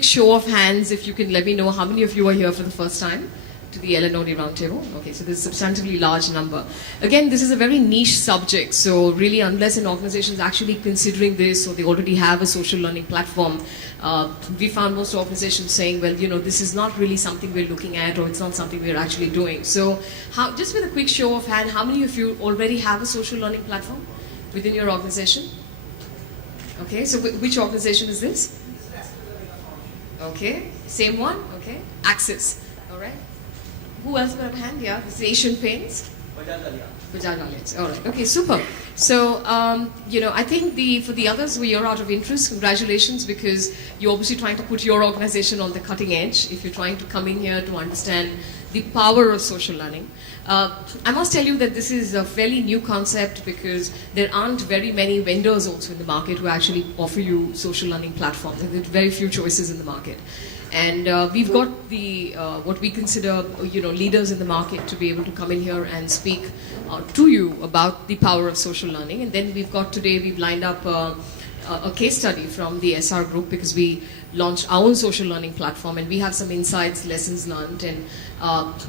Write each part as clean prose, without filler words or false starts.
Show of hands, if you can let me know how many of you are here for the first time to the LNOD Roundtable. Okay, so there's a substantively large number. Again, this is a very niche subject, so really unless an organization is actually considering this or they already have a social learning platform, we found most organizations saying, well, this is not really something we're looking at or it's not something we're actually doing. So just with a quick show of hand, how many of you already have a social learning platform within your organization? Okay, so which organization is this? Okay, same one, okay. Axis, all right. Who else got up a hand? Yeah, this is Asian Paints. Bajaj Allianz, all right, okay, super. So, I think for the others who are out of interest, congratulations, because you're obviously trying to put your organization on the cutting edge if you're trying to come in here to understand the power of social learning. I must tell you that this is a fairly new concept because there aren't very many vendors also in the market who actually offer you social learning platforms. There are very few choices in the market. And we've got the what we consider leaders in the market to be able to come in here and speak to you about the power of social learning. And then we've lined up a case study from the SR group because we launched our own social learning platform and we have some insights, lessons learned, and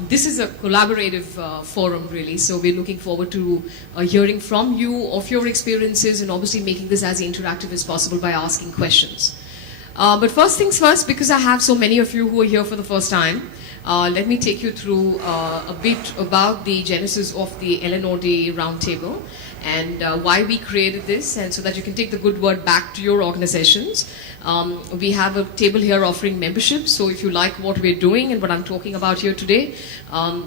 this is a collaborative forum really, so we're looking forward to hearing from you of your experiences and obviously making this as interactive as possible by asking questions. But first things first, because I have so many of you who are here for the first time, let me take you through a bit about the genesis of the LNOD Roundtable and why we created this, and so that you can take the good word back to your organizations. We have a table here offering membership, so if you like what we're doing and what I'm talking about here today,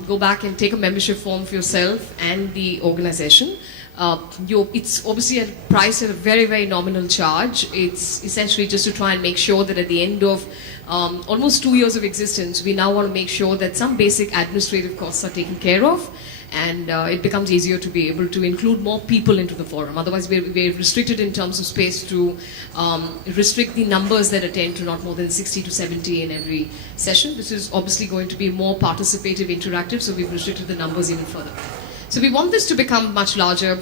go back and take a membership form for yourself and the organization. It's obviously priced at a very, very nominal charge. It's essentially just to try and make sure that at the end of almost 2 years of existence, we now want to make sure that some basic administrative costs are taken care of, and it becomes easier to be able to include more people into the forum. Otherwise, we're restricted in terms of space to restrict the numbers that attend to not more than 60 to 70 in every session. This is obviously going to be more participative, interactive, so we've restricted the numbers even further. So we want this to become much larger.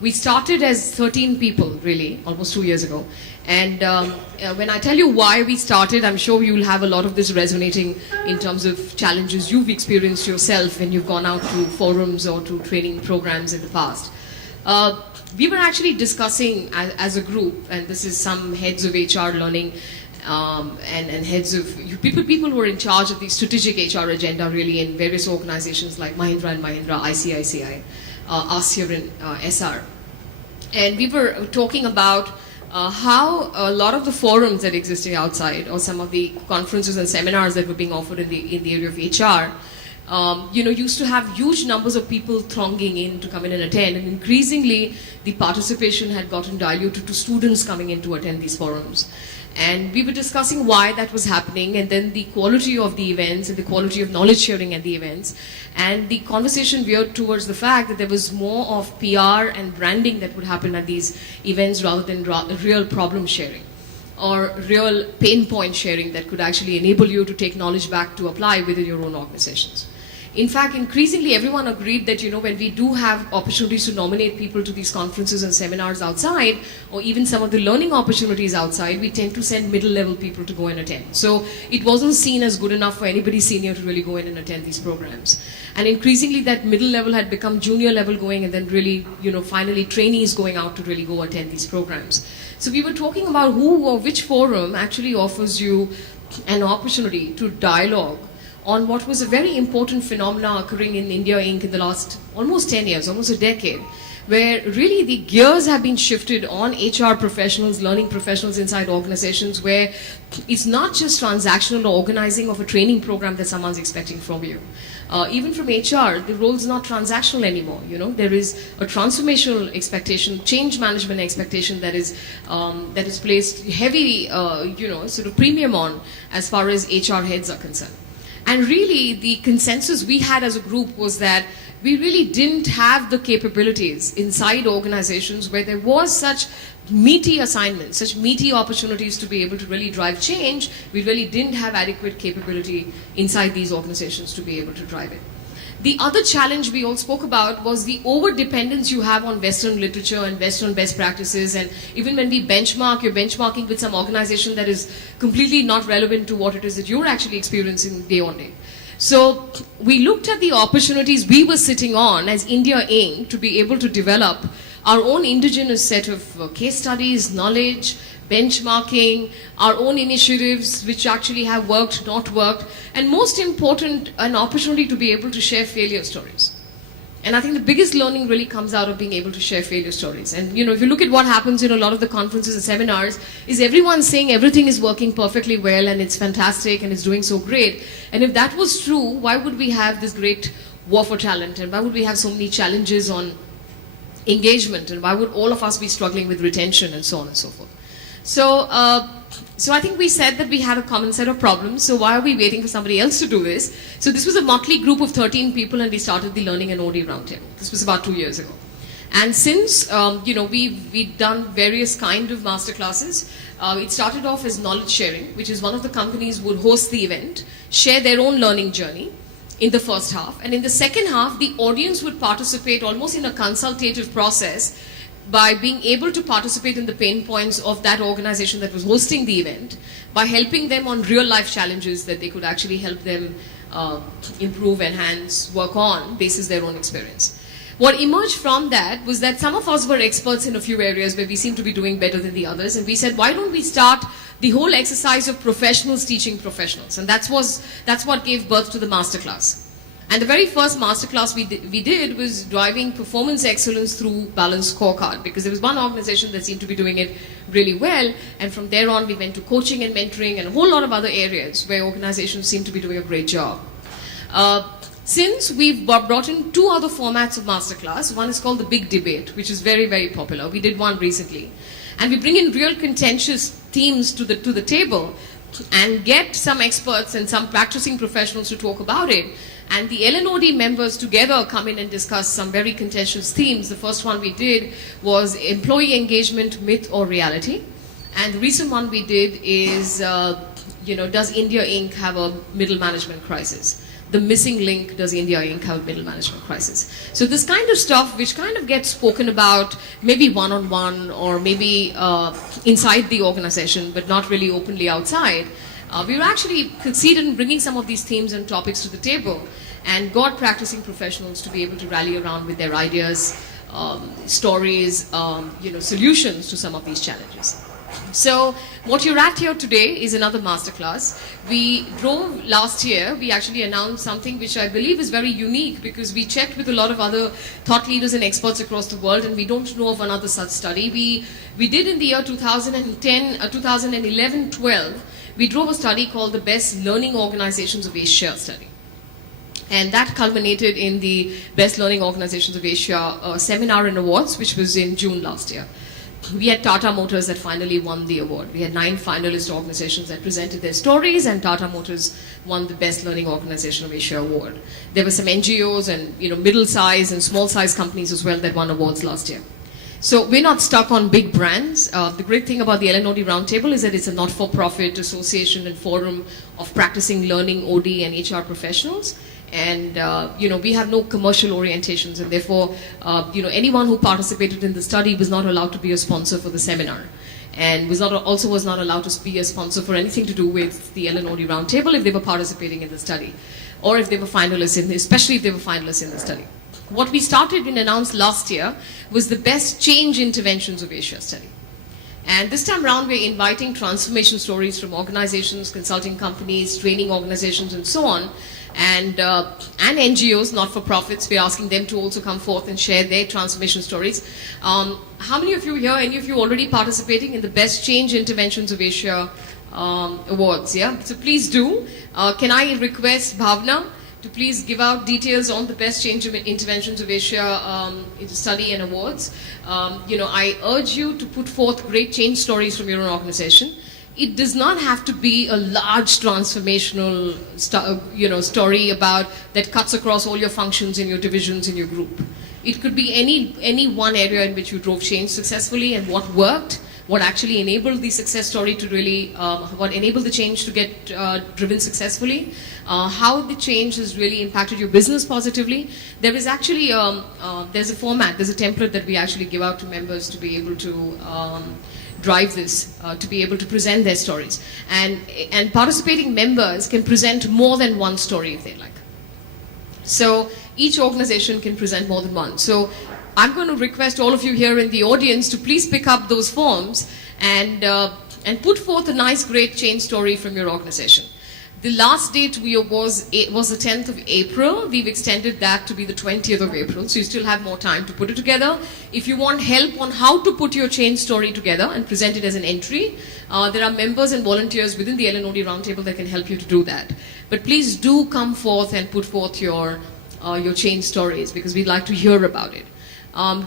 We started as 13 people, really, almost 2 years ago. And when I tell you why we started, I'm sure you'll have a lot of this resonating in terms of challenges you've experienced yourself when you've gone out to forums or to training programs in the past. We were actually discussing as a group, and this is some heads of HR learning and heads of people who are in charge of the strategic HR agenda really in various organizations like Mahindra & Mahindra, ICICI, us here in SR. And we were talking about how a lot of the forums that existed outside, or some of the conferences and seminars that were being offered in the area of HR, used to have huge numbers of people thronging in to come in and attend, and increasingly the participation had gotten diluted to students coming in to attend these forums. And we were discussing why that was happening, and then the quality of the events and the quality of knowledge sharing at the events. And the conversation veered towards the fact that there was more of PR and branding that would happen at these events rather than real problem sharing or real pain point sharing that could actually enable you to take knowledge back to apply within your own organizations. In fact, increasingly everyone agreed that, when we do have opportunities to nominate people to these conferences and seminars outside, or even some of the learning opportunities outside, we tend to send middle-level people to go and attend. So it wasn't seen as good enough for anybody senior to really go in and attend these programs. And increasingly that middle level had become junior level going, and then really, finally trainees going out to really go attend these programs. So we were talking about who or which forum actually offers you an opportunity to dialogue on what was a very important phenomena occurring in India Inc. in the last almost 10 years, almost a decade, where really the gears have been shifted on HR professionals, learning professionals inside organizations, where it's not just transactional or organizing of a training program that someone's expecting from you. Even from HR, the role's not transactional anymore. There is a transformational expectation, change management expectation that is placed heavy, sort of premium on as far as HR heads are concerned. And really, the consensus we had as a group was that we really didn't have the capabilities inside organizations where there was such meaty assignments, such meaty opportunities to be able to really drive change. We really didn't have adequate capability inside these organizations to be able to drive it. The other challenge we all spoke about was the over-dependence you have on Western literature and Western best practices, and even when we benchmark, you're benchmarking with some organization that is completely not relevant to what it is that you're actually experiencing day on day. So we looked at the opportunities we were sitting on as India Inc. to be able to develop our own indigenous set of case studies, knowledge, benchmarking, our own initiatives which actually have worked, not worked, and most important, an opportunity to be able to share failure stories. And I think the biggest learning really comes out of being able to share failure stories. And if you look at what happens in a lot of the conferences and seminars, is everyone saying everything is working perfectly well and it's fantastic and it's doing so great. And if that was true, why would we have this great war for talent, and why would we have so many challenges on engagement, and why would all of us be struggling with retention and so on and so forth? So I think we said that we had a common set of problems, so why are we waiting for somebody else to do this? So this was a motley group of 13 people, and we started the Learning and OD Roundtable. This was about 2 years ago. And since, we've done various kind of masterclasses, it started off as knowledge sharing, which is one of the companies would host the event, share their own learning journey in the first half. And in the second half, the audience would participate almost in a consultative process by being able to participate in the pain points of that organization that was hosting the event, by helping them on real life challenges that they could actually help them improve, enhance, work on, basis their own experience. What emerged from that was that some of us were experts in a few areas where we seem to be doing better than the others, and we said, why don't we start the whole exercise of professionals teaching professionals? And that's what gave birth to the masterclass. And the very first masterclass we did was driving performance excellence through balanced scorecard, because there was one organization that seemed to be doing it really well, and from there on we went to coaching and mentoring and a whole lot of other areas where organizations seem to be doing a great job. Since we've brought in 2 other formats of masterclass, one is called the Big Debate, which is very, very popular. We did one recently. And we bring in real contentious themes to the table and get some experts and some practicing professionals to talk about it. And the LNOD members together come in and discuss some very contentious themes. The first one we did was employee engagement, myth or reality. And the recent one we did is, does India Inc. have a middle management crisis? The missing link, does India Inc. have a middle management crisis? So this kind of stuff, which kind of gets spoken about maybe one-on-one or maybe inside the organization, but not really openly outside, we were actually succeeded in bringing some of these themes and topics to the table and got practicing professionals to be able to rally around with their ideas, stories, solutions to some of these challenges. So what you're at here today is another masterclass. We drove last year, we actually announced something which I believe is very unique, because we checked with a lot of other thought leaders and experts across the world, and we don't know of another such study. We did in the year 2011-12, we drove a study called the Best Learning Organizations of Asia study. And that culminated in the Best Learning Organizations of Asia seminar and awards, which was in June last year. We had Tata Motors that finally won the award. We had 9 finalist organizations that presented their stories, and Tata Motors won the Best Learning Organization of Asia award. There were some NGOs and middle-sized and small-sized companies as well that won awards last year. So we're not stuck on big brands. The great thing about the LNOD Roundtable is that it's a not-for-profit association and forum of practicing learning, OD, and HR professionals. And we have no commercial orientations, and therefore anyone who participated in the study was not allowed to be a sponsor for the seminar, and was not allowed to be a sponsor for anything to do with the LNOD Roundtable if they were participating in the study, or if they were finalists especially if they were finalists in the study. What we started and announced last year was the Best Change Interventions of Asia study. And this time around, we're inviting transformation stories from organizations, consulting companies, training organizations, and so on, and NGOs, not-for-profits. We're asking them to also come forth and share their transformation stories. How many of you here, any of you already participating in the Best Change Interventions of Asia awards? Yeah, so please do. Can I request Bhavna to please give out details on the Best Change Interventions of Asia study and awards? I urge you to put forth great change stories from your own organization. It does not have to be a large transformational story about that cuts across all your functions in your divisions in your group. It could be any one area in which you drove change successfully, and what worked, what actually enabled the success story to really, what enabled the change to get driven successfully, how the change has really impacted your business positively. There is actually, there's a format, there's a template that we actually give out to members to be able to drive this, to be able to present their stories. And participating members can present more than one story if they like. So each organization can present more than one. So I'm going to request all of you here in the audience to please pick up those forms and put forth a nice, great change story from your organization. The last date was the 10th of April. We've extended that to be the 20th of April, so you still have more time to put it together. If you want help on how to put your change story together and present it as an entry, there are members and volunteers within the LNOD Roundtable that can help you to do that. But please do come forth and put forth your change stories, because we'd like to hear about it.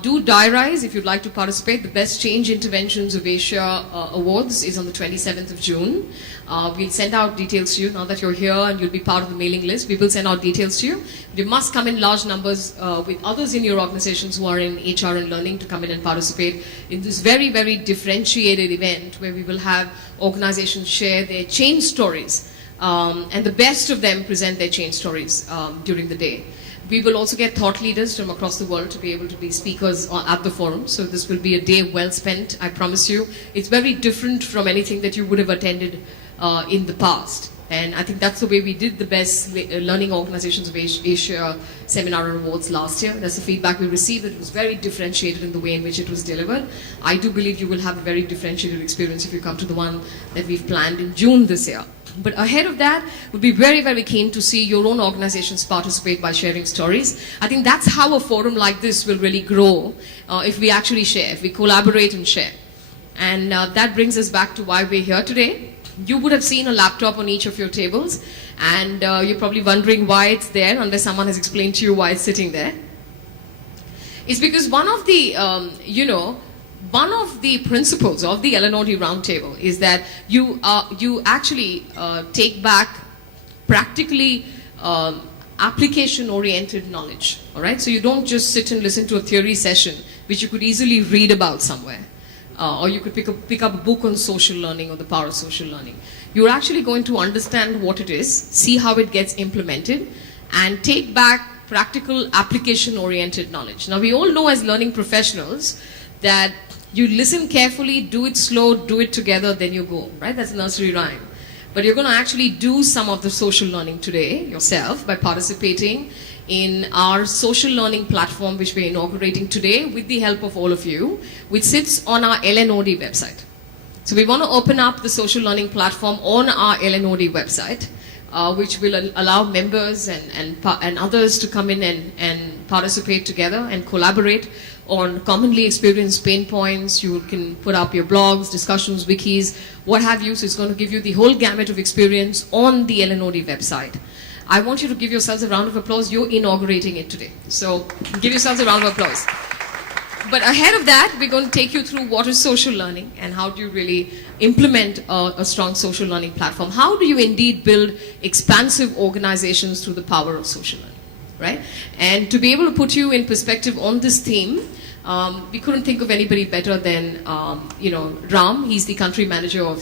Do diarize if you'd like to participate. The Best Change Interventions of Asia Awards is on the 27th of June. We'll send out details to you now that you're here and you'll be part of the mailing list. We will send out details to you. You must come in large numbers with others in your organizations who are in HR and learning to come in and participate in this very, very differentiated event where we will have organizations share their change stories, and the best of them present their change stories during the day. We will also get thought leaders from across the world to be able to be speakers at the forum. So this will be a day well spent, I promise you. It's very different from anything that you would have attended in the past. And I think that's the way we did the Best Learning Organizations of Asia Seminar and Awards last year. That's the feedback we received. It was very differentiated in the way in which it was delivered. I do believe you will have a very differentiated experience if you come to the one that we've planned in June this year. But ahead of that, we'll be very, very keen to see your own organizations participate by sharing stories. I think that's how a forum like this will really grow, if we actually share, if we collaborate and share. And that brings us back to why we're here today. You would have seen a laptop on each of your tables, and you're probably wondering why it's there, unless someone has explained to you why it's sitting there. It's because one of the, one of the principles of the LNOD Roundtable is that you actually take back practically application-oriented knowledge. All right, so you don't just sit and listen to a theory session, which you could easily read about somewhere, or you could pick up a book on social learning or the power of social learning. You're actually going to understand what it is, see how it gets implemented, and take back practical application-oriented knowledge. Now, we all know as learning professionals that you listen carefully, do it slow, do it together, then you go, right? That's a nursery rhyme. But you're going to actually do some of the social learning today yourself by participating in our social learning platform, which we're inaugurating today with the help of all of you, which sits on our LNOD website. So we want to open up the social learning platform on our LNOD website, which will allow members and others to come in and participate together and collaborate on commonly experienced pain points. You can put up your blogs, discussions, wikis, what have you. So it's going to give you the whole gamut of experience on the LNOD website. I want you to give yourselves a round of applause. You're inaugurating it today. So give yourselves a round of applause. But ahead of that, we're going to take you through what is social learning and how do you really implement a strong social learning platform. How do you indeed build expansive organizations through the power of social learning, right? And to be able to put you in perspective on this theme, we couldn't think of anybody better than, Ram. He's the country manager of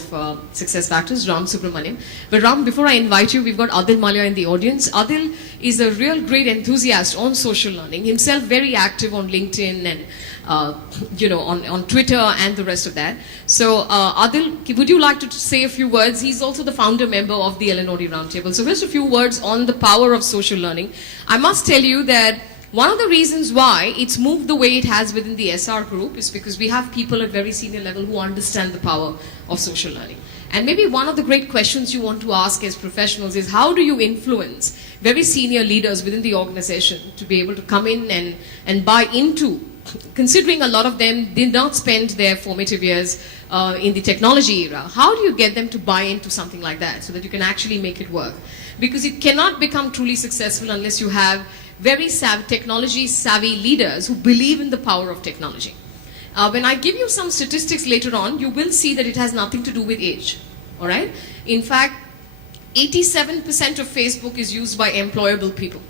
SuccessFactors, Ram Subramaniam. But Ram, before I invite you, we've got Adil Malia in the audience. Adil is a real great enthusiast on social learning, himself very active on LinkedIn and on Twitter and the rest of that. So Adil, would you like to say a few words? He's also the founder member of the LNOD Roundtable. So just a few words on the power of social learning. I must tell you that one of the reasons why it's moved the way it has within the SR group is because we have people at very senior level who understand the power of social learning. And maybe one of the great questions you want to ask as professionals is how do you influence very senior leaders within the organization to be able to come in and buy into, considering a lot of them did not spend their formative years in the technology era. How do you get them to buy into something like that so that you can actually make it work? Because it cannot become truly successful unless you have very technology savvy leaders who believe in the power of technology. When I give you some statistics later on, you will see that it has nothing to do with age. All right? In fact, 87% of Facebook is used by employable people.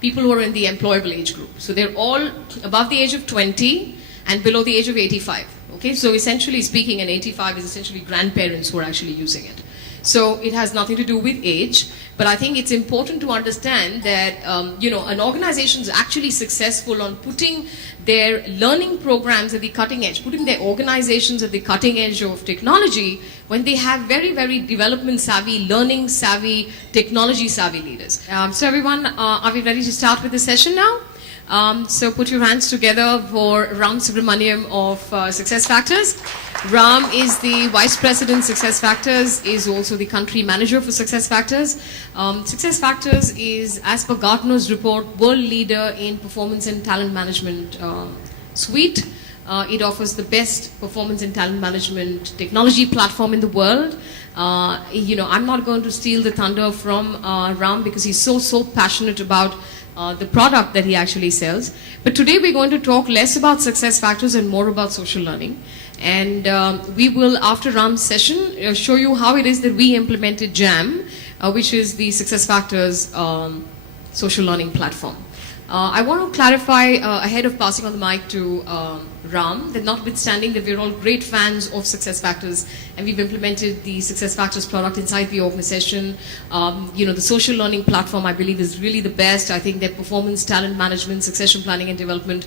People who are in the employable age group. So they're all above the age of 20 and below the age of 85. Okay? So essentially speaking, an 85 is essentially grandparents who are actually using it. So it has nothing to do with age, but I think it's important to understand that an organization is actually successful on putting their learning programs at the cutting edge, putting their organizations at the cutting edge of technology when they have very, very development savvy, learning savvy, technology savvy leaders. So everyone, are we ready to start with the session now? So put your hands together for Ram Subramaniam of SuccessFactors. Ram is the Vice President SuccessFactors, is also the Country Manager for SuccessFactors. SuccessFactors is, as per Gartner's report, world leader in performance and talent management suite. It offers the best performance and talent management technology platform in the world. I'm not going to steal the thunder from Ram because he's so passionate about the product that he actually sells. But today we're going to talk less about SuccessFactors and more about social learning. And we will, after Ram's session, show you how it is that we implemented JAM, which is the SuccessFactors social learning platform. I want to clarify ahead of passing on the mic to Ram that notwithstanding that we're all great fans of SuccessFactors and we've implemented the SuccessFactors product inside the organization, the social learning platform I believe is really the best. I think their performance, talent management, succession planning and development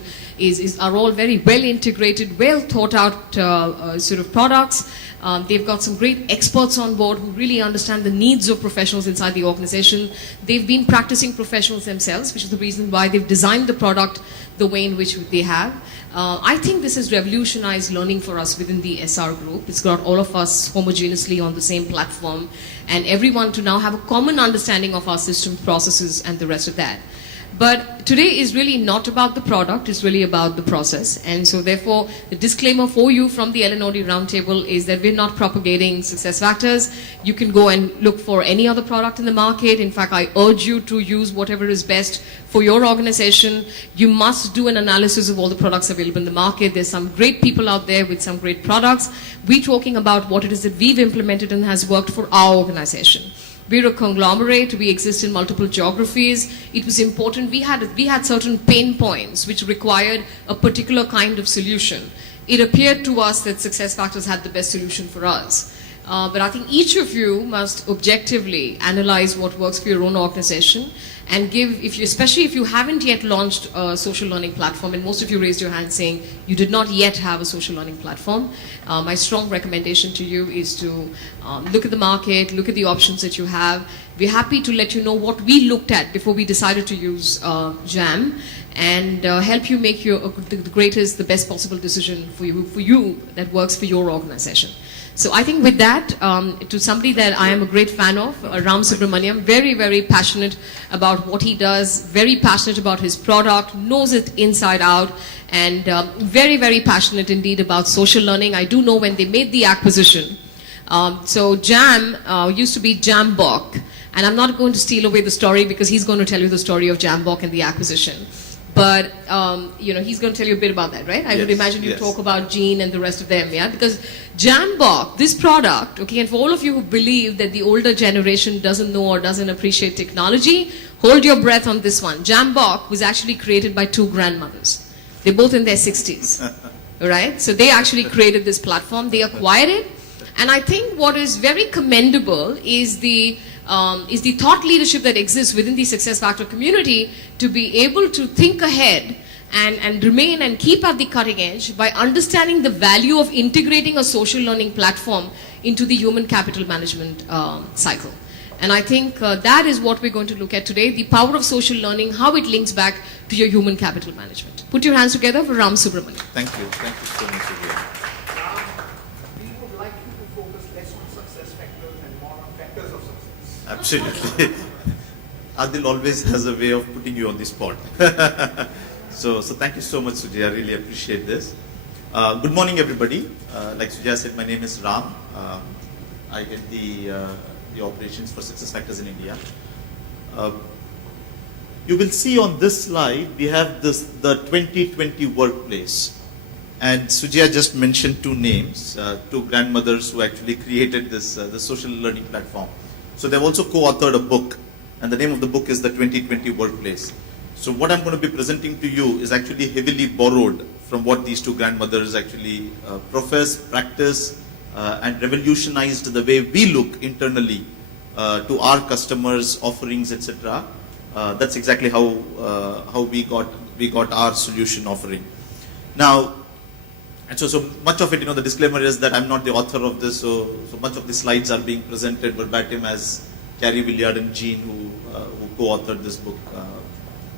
are all very well integrated, well thought out sort of products. They've got some great experts on board who really understand the needs of professionals inside the organization. They've been practicing professionals themselves, which is the reason why they've designed the product the way in which they have. I think this has revolutionized learning for us within the SR group. It's got all of us homogeneously on the same platform and everyone to now have a common understanding of our system processes and the rest of that. But today is really not about the product, it's really about the process. And so therefore, the disclaimer for you from the LNOD Roundtable is that we're not propagating SuccessFactors. You can go and look for any other product in the market. In fact, I urge you to use whatever is best for your organization. You must do an analysis of all the products available in the market. There's some great people out there with some great products. We're talking about what it is that we've implemented and has worked for our organization. We're a conglomerate. We exist in multiple geographies. It was important. We had certain pain points which required a particular kind of solution. It appeared to us that SuccessFactors had the best solution for us. But I think each of you must objectively analyze what works for your own organization and give, especially if you haven't yet launched a social learning platform, and most of you raised your hand saying you did not yet have a social learning platform, my strong recommendation to you is to look at the market, look at the options that you have. We're happy to let you know what we looked at before we decided to use JAM and help you make the best possible decision for you that works for your organization. So I think with that, to somebody that I am a great fan of, Ram Subramaniam, very, very passionate about what he does, very passionate about his product, knows it inside out, and very, very passionate indeed about social learning. I do know when they made the acquisition. So Jam used to be Jambook, and I'm not going to steal away the story because he's going to tell you the story of Jambook and the acquisition. But, he's going to tell you a bit about that, right? I would imagine you talk about Gene and the rest of them, yeah? Because Jambook, this product, okay, and for all of you who believe that the older generation doesn't know or doesn't appreciate technology, hold your breath on this one. Jambook was actually created by two grandmothers. They're both in their 60s, right? So they actually created this platform. They acquired it. And I think what is very commendable is the thought leadership that exists within the SuccessFactors community to be able to think ahead and remain and keep at the cutting edge by understanding the value of integrating a social learning platform into the human capital management cycle. And I think that is what we're going to look at today, the power of social learning, how it links back to your human capital management. Put your hands together for Ram Subramaniam. Thank you so much, Sujya. We would like you to focus less on success factors and more on factors of success. Absolutely. Adil always has a way of putting you on the spot. So thank you so much, Sujya. I really appreciate this. Good morning, everybody. Like Sujya said, my name is Ram. I head the operations for SuccessFactors in India. You will see on this slide, we have the 2020 workplace. And Sujya just mentioned two names, two grandmothers who actually created this the social learning platform. So they've also co-authored a book, and the name of the book is the 2020 Workplace. So what I'm going to be presenting to you is actually heavily borrowed from what these two grandmothers actually profess, practice, and revolutionized the way we look internally to our customers, offerings, etc. That's exactly how we got our solution offering. Now, and so much of it, the disclaimer is that I'm not the author of this, so much of the slides are being presented verbatim as Carrie Williard and Gene, who co-authored this book,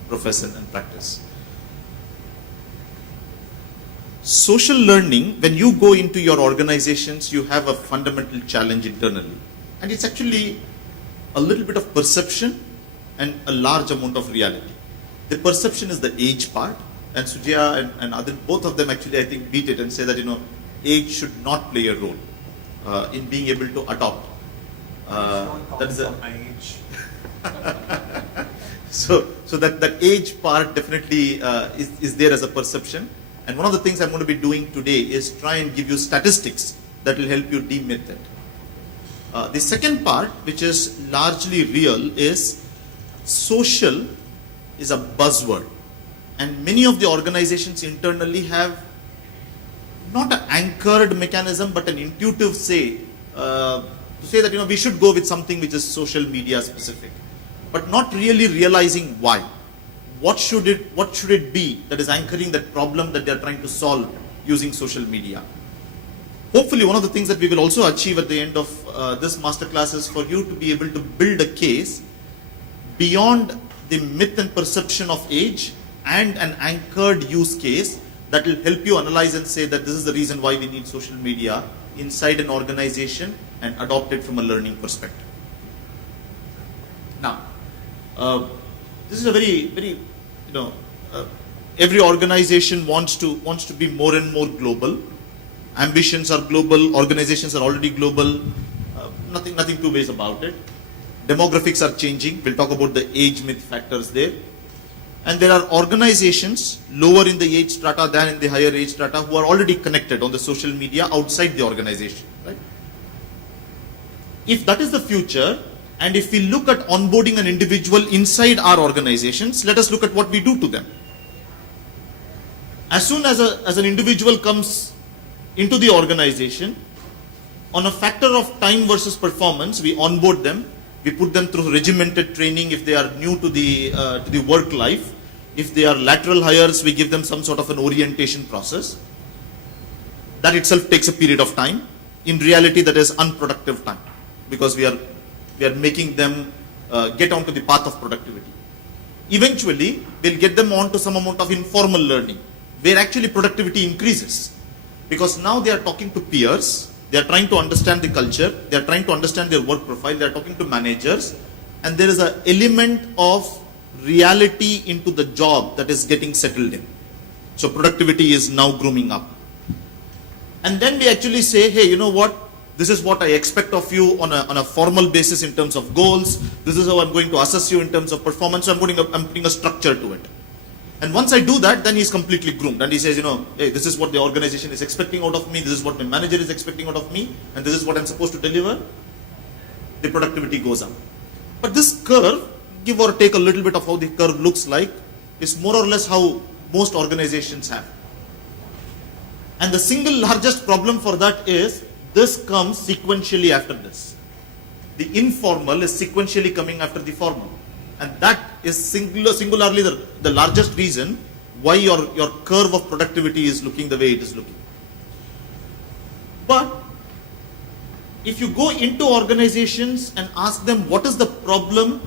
Profess and Practice. Social learning, when you go into your organizations, you have a fundamental challenge internally. And it's actually a little bit of perception and a large amount of reality. The perception is the age part. And Sujya and Adil, both of them actually, I think, beat it and say that, age should not play a role in being able to adopt. That is a age. So that age part definitely is there as a perception. And one of the things I'm going to be doing today is try and give you statistics that will help you demyth it. The second part, which is largely real, is social is a buzzword. And many of the organizations internally have not an anchored mechanism, but an intuitive say to say that we should go with something which is social media specific, but not really realizing why. What should it be that is anchoring that problem that they are trying to solve using social media? Hopefully, one of the things that we will also achieve at the end of this masterclass is for you to be able to build a case beyond the myth and perception of age and an anchored use case that will help you analyze and say that this is the reason why we need social media inside an organization and adopt it from a learning perspective. Now, this is a very, very, every organization wants to be more and more global. Ambitions are global. Organizations are already global. Nothing two ways about it. Demographics are changing. We'll talk about the age myth factors there. And there are organizations lower in the age strata than in the higher age strata who are already connected on the social media outside the organization, right? If that is the future, and if we look at onboarding an individual inside our organizations, let us look at what we do to them. As soon as an individual comes into the organization, on a factor of time versus performance, we onboard them. We put them through regimented training if they are new to the work life. If they are lateral hires, we give them some sort of an orientation process. That itself takes a period of time. In reality, that is unproductive time because we are making them get onto the path of productivity. Eventually, we'll get them onto some amount of informal learning where actually productivity increases because now they are talking to peers, They are trying to understand the culture. They are trying to understand their work profile. They are talking to managers. And there is an element of reality into the job that is getting settled in. So productivity is now grooming up. And then we actually say, hey, you know what? This is what I expect of you on a formal basis in terms of goals. This is how I'm going to assess you in terms of performance. So I'm putting a structure to it. And once I do that, then he's completely groomed. And he says, you know, hey, this is what the organization is expecting out of me. This is what my manager is expecting out of me. And this is what I'm supposed to deliver. The productivity goes up. But this curve, give or take a little bit of how the curve looks like, is more or less how most organizations have. And the single largest problem for that is, this comes sequentially after this. The informal is sequentially coming after the formal. And that is singularly the largest reason why your curve of productivity is looking the way it is looking. But if you go into organizations and ask them what is the problem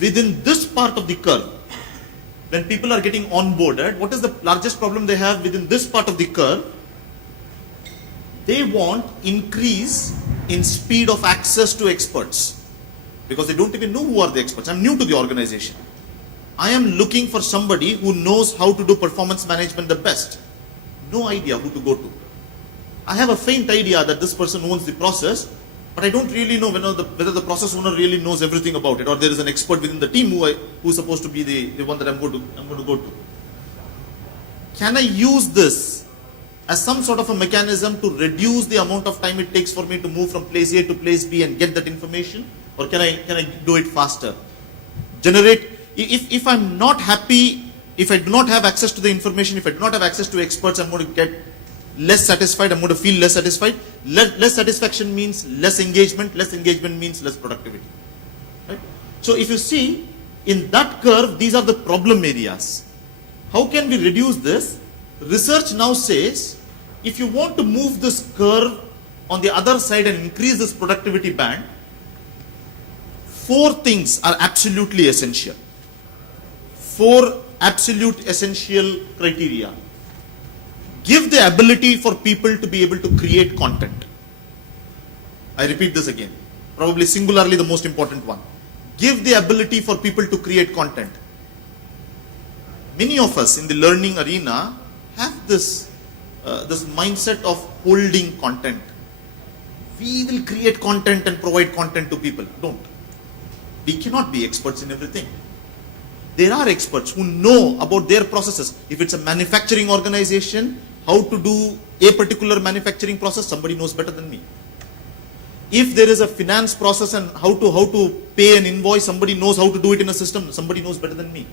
within this part of the curve, when people are getting onboarded, what is the largest problem they have within this part of the curve? They want increase in speed of access to experts. Because they don't even know who are the experts. I'm new to the organization. I am looking for somebody who knows how to do performance management the best. No idea who to go to. I have a faint idea that this person owns the process, but I don't really know whether the process owner really knows everything about it, or there is an expert within the team who is supposed to be the one that I'm going to go to. Can I use this as some sort of a mechanism to reduce the amount of time it takes for me to move from place A to place B and get that information? Or can I do it faster? If I'm not happy, if I do not have access to the information, if I do not have access to experts, I'm going to get less satisfied, I'm going to feel less satisfied. Less satisfaction means less engagement means less productivity. Right? So if you see, in that curve, these are the problem areas. How can we reduce this? Research now says, if you want to move this curve on the other side and increase this productivity band, 4 things are absolutely essential. 4 absolute essential criteria. Give the ability for people to be able to create content. I repeat this again. Probably singularly the most important one. Give the ability for people to create content. Many of us in the learning arena have this mindset of holding content. We will create content and provide content to people. Don't. We cannot be experts in everything. There are experts who know about their processes. If it's a manufacturing organization, how to do a particular manufacturing process, somebody knows better than me. If there is a finance process and how to pay an invoice, somebody knows how to do it in a system, somebody knows better than me.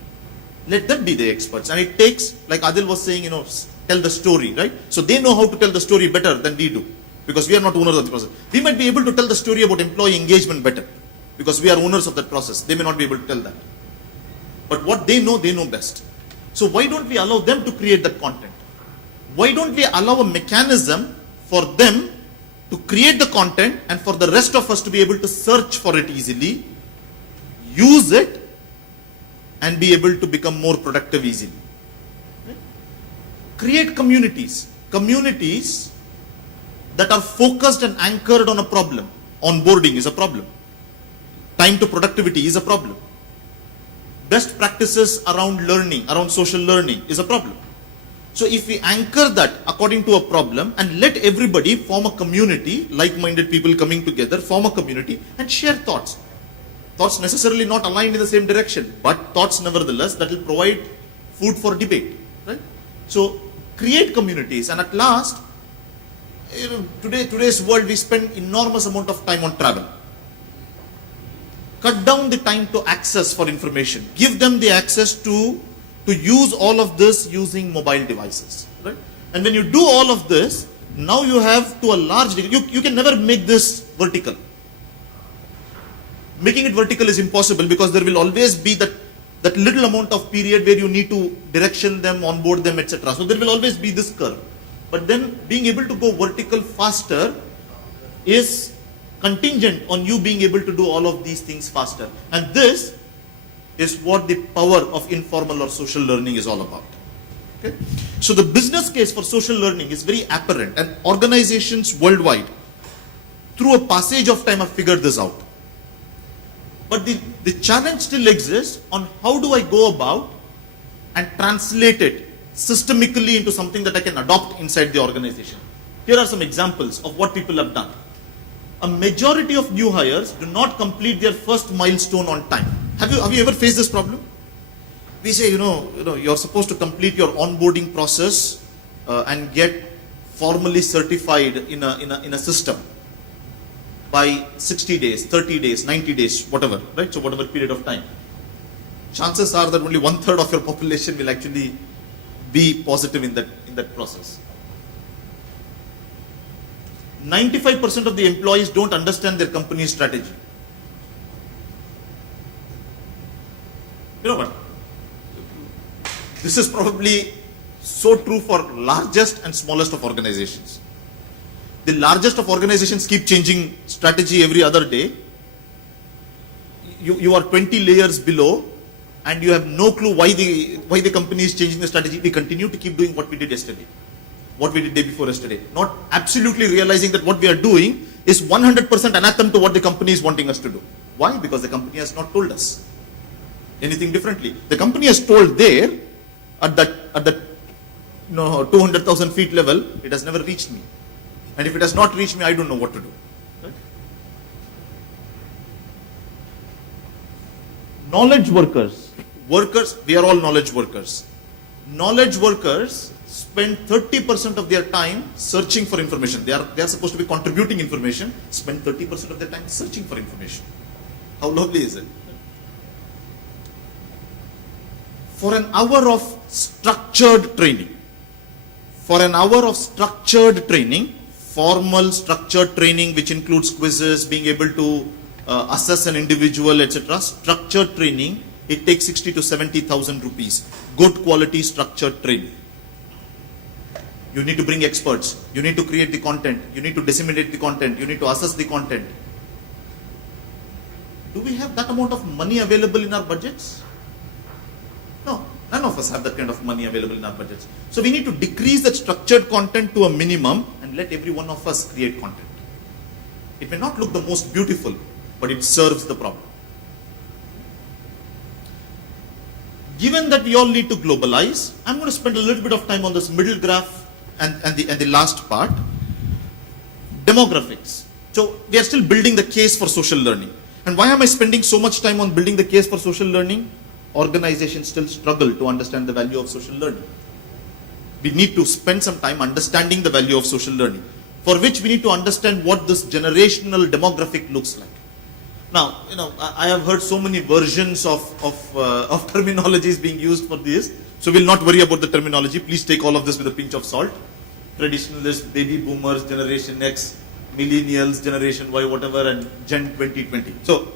Let them be the experts. And it takes, like Adil was saying, tell the story, right? So they know how to tell the story better than we do, because we are not owners of the process. We might be able to tell the story about employee engagement better, because we are owners of that process. They may not be able to tell that. But what they know best. So why don't we allow them to create that content? Why don't we allow a mechanism for them to create the content and for the rest of us to be able to search for it easily, use it, and be able to become more productive easily? Right? Create communities. Communities that are focused and anchored on a problem. Onboarding is a problem. Time to productivity is a problem. Best practices around learning, around social learning is a problem. So if we anchor that according to a problem and let everybody form a community, like-minded people coming together, form a community and share thoughts. Thoughts necessarily not aligned in the same direction, but thoughts nevertheless that will provide food for debate. Right? So create communities, and at last, today's world we spend enormous amount of time on travel. Cut down the time to access for information. Give them the access to use all of this using mobile devices. Right? And when you do all of this, now you have to a large degree, you can never make this vertical. Making it vertical is impossible because there will always be that little amount of period where you need to direction them, onboard them, etc. So there will always be this curve. But then being able to go vertical faster is contingent on you being able to do all of these things faster. And this is what the power of informal or social learning is all about. Okay? So the business case for social learning is very apparent, and organizations worldwide through a passage of time, I've figured this out. But the challenge still exists on how do I go about and translate it systemically into something that I can adopt inside the organization. Here are some examples of what people have done. A majority of new hires do not complete their first milestone on time. Have you ever faced this problem? We say, you're supposed to complete your onboarding process and get formally certified in a system by 60 days, 30 days, 90 days, whatever, right? So whatever period of time. Chances are that only 1/3 of your population will actually be positive in that process. 95% of the employees don't understand their company's strategy. You know what? This is probably so true for largest and smallest of organizations. The largest of organizations keep changing strategy every other day. You are 20 layers below and you have no clue why the company is changing the strategy. We continue to keep doing what we did yesterday, what we did day before yesterday, not absolutely realizing that what we are doing is 100% anathema to what the company is wanting us to do. Why? Because the company has not told us anything differently. The company has told there at that 200,000 feet level, it has never reached me. And if it has not reached me, I don't know what to do. Right? Knowledge workers, we are all knowledge workers. Knowledge workers spend 30% of their time searching for information. They are supposed to be contributing information, spend 30% of their time searching for information. How lovely is it? For an hour of structured training, formal structured training which includes quizzes, being able to assess an individual, etc. Structured training, it takes 60 to 70,000 rupees. Good quality structured training. You need to bring experts. You need to create the content. You need to disseminate the content. You need to assess the content. Do we have that amount of money available in our budgets? No. None of us have that kind of money available in our budgets. So we need to decrease that structured content to a minimum and let every one of us create content. It may not look the most beautiful, but it serves the problem. Given that we all need to globalize, I'm going to spend a little bit of time on this middle graph and the last part. Demographics. So we are still building the case for social learning. And why am I spending so much time on building the case for social learning? Organizations still struggle to understand the value of social learning. We need to spend some time understanding the value of social learning, for which we need to understand what this generational demographic looks like. Now, I have heard so many versions of terminologies being used for this, so we'll not worry about the terminology. Please take all of this with a pinch of salt. Traditionalists, baby boomers, Generation X, millennials, Generation Y, whatever, and Gen 2020. So,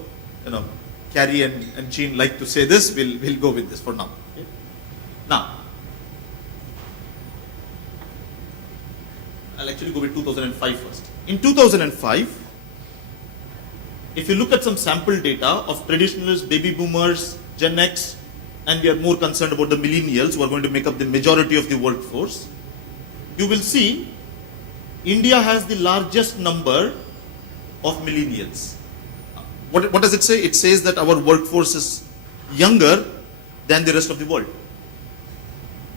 Carrie and Jean like to say this, we'll go with this for now. Okay? Now, I'll actually go with 2005 first. In 2005, if you look at some sample data of traditionalists, baby boomers, Gen X, and we are more concerned about the millennials who are going to make up the majority of the workforce, you will see India has the largest number of millennials. What does it say? It says that our workforce is younger than the rest of the world.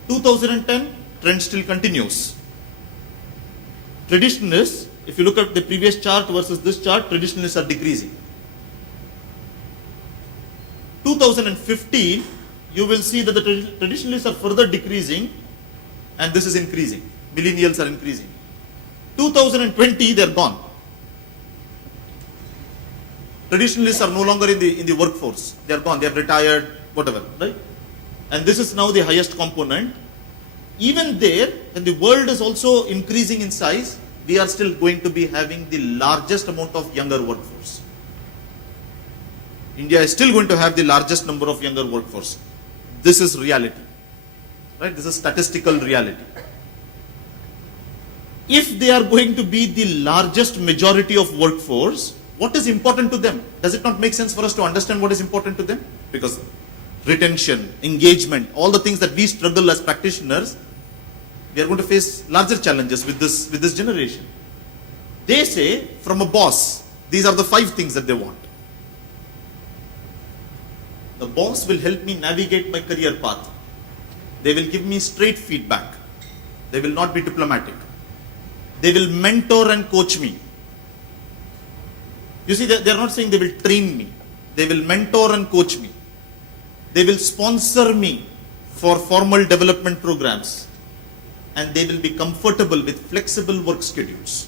2010, trend still continues. Traditionalists, if you look at the previous chart versus this chart, traditionalists are decreasing. 2015, you will see that the traditionalists are further decreasing and this is increasing. Millennials are increasing. 2020, they're gone. Traditionalists are no longer in the workforce. They are gone. They have retired, whatever, right? And this is now the highest component. Even there, when the world is also increasing in size, we are still going to be having the largest amount of younger workforce. India is still going to have the largest number of younger workforce. This is reality, right? This is statistical reality. If they are going to be the largest majority of workforce, what is important to them? Does it not make sense for us to understand what is important to them? Because retention, engagement, all the things that we struggle as practitioners, we are going to face larger challenges with this generation. They say from a boss, these are the 5 things that they want. The boss will help me navigate my career path. They will give me straight feedback. They will not be diplomatic. They will mentor and coach me. You see, they are not saying they will train me. They will mentor and coach me. They will sponsor me for formal development programs. And they will be comfortable with flexible work schedules.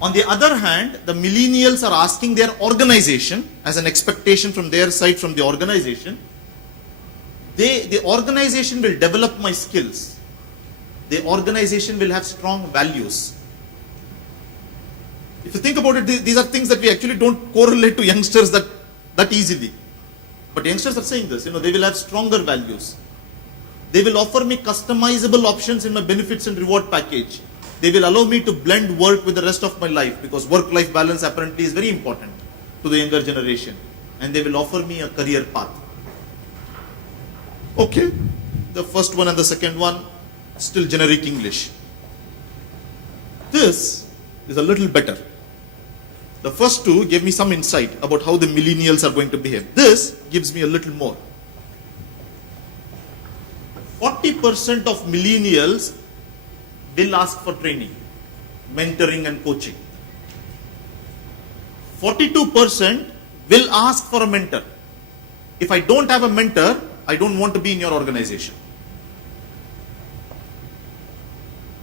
On the other hand, the millennials are asking their organization, as an expectation from their side, from the organization, the organization will develop my skills. The organization will have strong values. If you think about it, these are things that we actually don't correlate to youngsters that easily. But youngsters are saying this, they will have stronger values. They will offer me customizable options in my benefits and reward package. They will allow me to blend work with the rest of my life, because work-life balance apparently is very important to the younger generation. And they will offer me a career path. Okay, the first one and the second one, still generic English. This is a little better. The first two gave me some insight about how the millennials are going to behave. This gives me a little more. 40% of millennials will ask for training, mentoring and coaching. 42% will ask for a mentor. If I don't have a mentor, I don't want to be in your organization.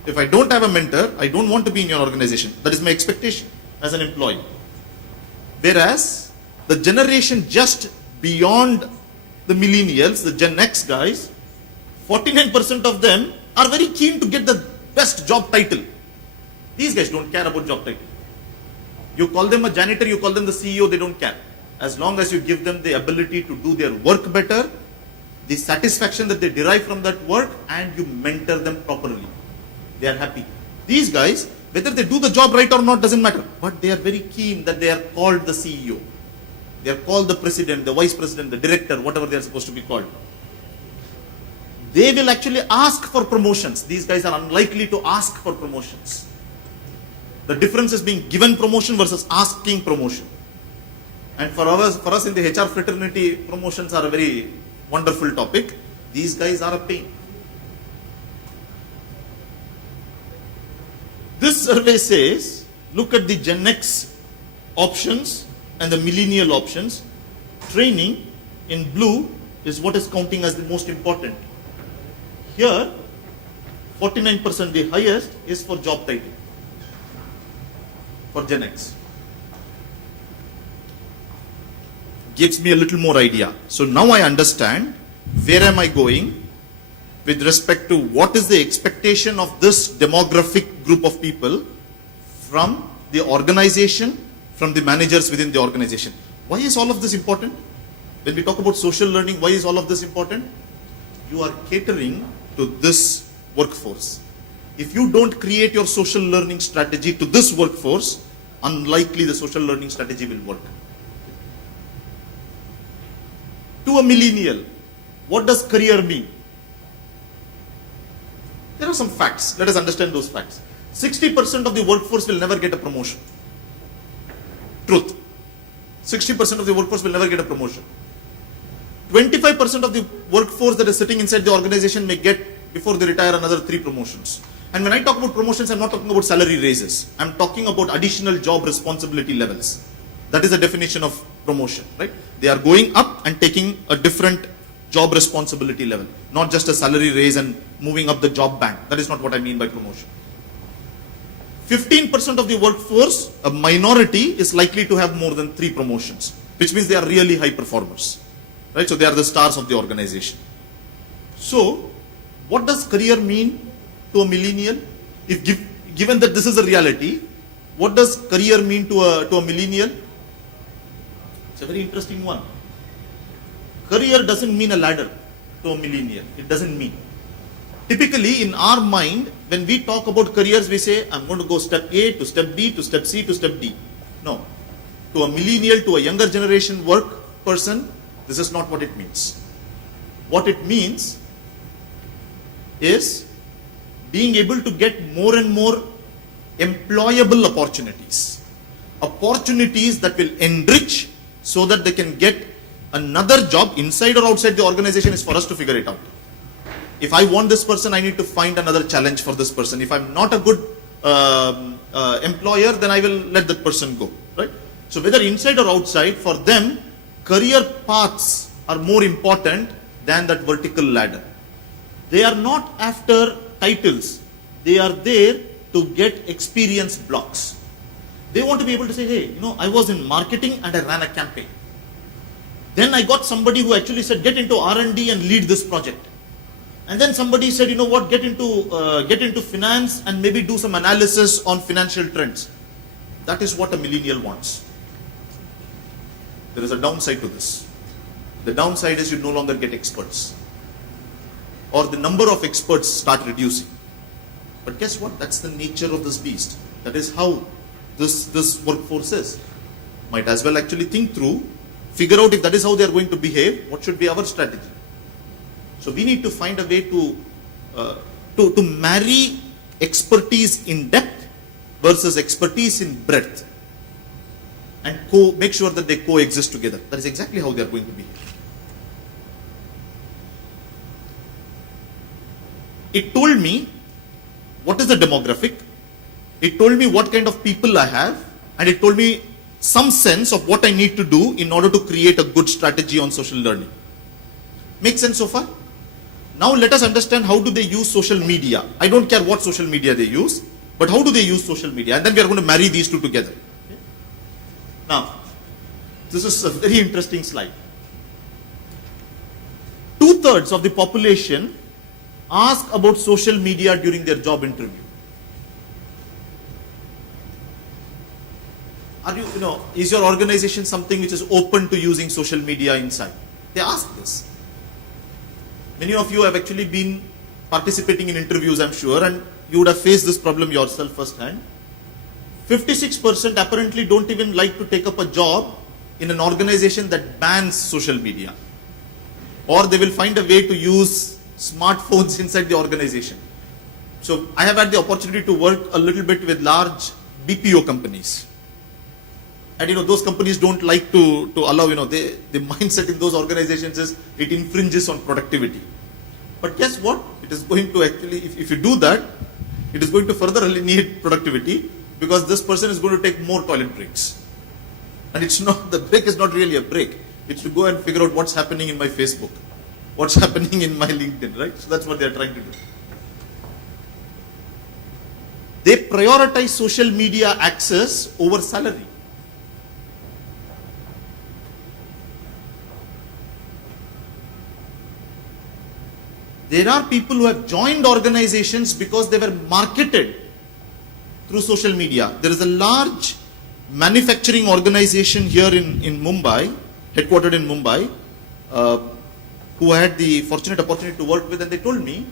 If I don't have a mentor, I don't want to be in your organization. That is my expectation as an employee. Whereas the generation just beyond the millennials, the Gen X guys, 49% of them are very keen to get the best job title. These guys don't care about job title. You call them a janitor, you call them the CEO, they don't care. As long as you give them the ability to do their work better, the satisfaction that they derive from that work, and you mentor them properly, they are happy. These guys, whether they do the job right or not doesn't matter, but they are very keen that they are called the CEO. They are called the president, the vice president, the director, whatever they are supposed to be called. They will actually ask for promotions. These guys are unlikely to ask for promotions. The difference is being given promotion versus asking promotion. And for us in the HR fraternity, promotions are a very wonderful topic. These guys are a pain. This survey says, look at the Gen X options and the millennial options. Training in blue is what is counting as the most important. Here, 49%, the highest, is for job title, for Gen X. Gives me a little more idea. So now I understand where am I going with respect to what is the expectation of this demographic group of people from the organization, from the managers within the organization. Why is all of this important? When we talk about social learning, why is all of this important? You are catering to this workforce. If you don't create your social learning strategy to this workforce, unlikely the social learning strategy will work. To a millennial, what does career mean? There are some facts. Let us understand those facts. 60% of the workforce will never get a promotion. Truth. 60% of the workforce will never get a promotion. 25% of the workforce that is sitting inside the organization may get, before they retire, another 3 promotions. And when I talk about promotions, I'm not talking about salary raises. I'm talking about additional job responsibility levels. That is the definition of promotion, right? They are going up and taking a different job responsibility level, not just a salary raise and moving up the job bank. That is not what I mean by promotion. 15% of the workforce, a minority, is likely to have more than 3 promotions, which means they are really high performers, right? So they are the stars of the organization. So what does career mean to a millennial? If given that this is a reality, what does career mean to a millennial? It's a very interesting one. Career doesn't mean a ladder to a millennial. It doesn't mean. Typically, in our mind, when we talk about careers, we say, I'm going to go step A to step B to step C to step D. No. To a millennial, to a younger generation work person, this is not what it means. What it means is being able to get more and more employable opportunities. Opportunities that will enrich so that they can get another job inside or outside the organization is for us to figure it out. If I want this person, I need to find another challenge for this person. If I'm not a good employer, then I will let that person go, right? So whether inside or outside, for them, career paths are more important than that vertical ladder. They are not after titles. They are there to get experience blocks. They want to be able to say, hey, I was in marketing and I ran a campaign. Then I got somebody who actually said, get into R&D and lead this project. And then somebody said, get into finance and maybe do some analysis on financial trends. That is what a millennial wants. There is a downside to this. The downside is you no longer get experts. Or the number of experts start reducing. But guess what? That's the nature of this beast. That is how this workforce is. Might as well actually think through, figure out if that is how they are going to behave, what should be our strategy. So we need to find a way to marry expertise in depth versus expertise in breadth, and make sure that they coexist together. That is exactly how they are going to behave. It told me what is the demographic, it told me what kind of people I have, and it told me some sense of what I need to do in order to create a good strategy on social learning. Make sense so far? Now let us understand how do they use social media. I don't care what social media they use, but how do they use social media? And then we are going to marry these two together. Okay? Now, this is a very interesting slide. 2/3 of the population ask about social media during their job interview. Are is your organization something which is open to using social media inside? They ask this. Many of you have actually been participating in interviews, I'm sure, and you would have faced this problem yourself firsthand. 56% apparently don't even like to take up a job in an organization that bans social media. Or they will find a way to use smartphones inside the organization. So I have had the opportunity to work a little bit with large BPO companies. And those companies don't like to allow, the mindset in those organizations is it infringes on productivity. But guess what? It is going to actually, if you do that, it is going to further alienate productivity, because this person is going to take more toilet breaks. And the break is not really a break. It's to go and figure out what's happening in my Facebook, what's happening in my LinkedIn, right? So that's what they're trying to do. They prioritize social media access over salary. There are people who have joined organizations because they were marketed through social media. There is a large manufacturing organization here in Mumbai, headquartered in Mumbai, who I had the fortunate opportunity to work with, and they told me,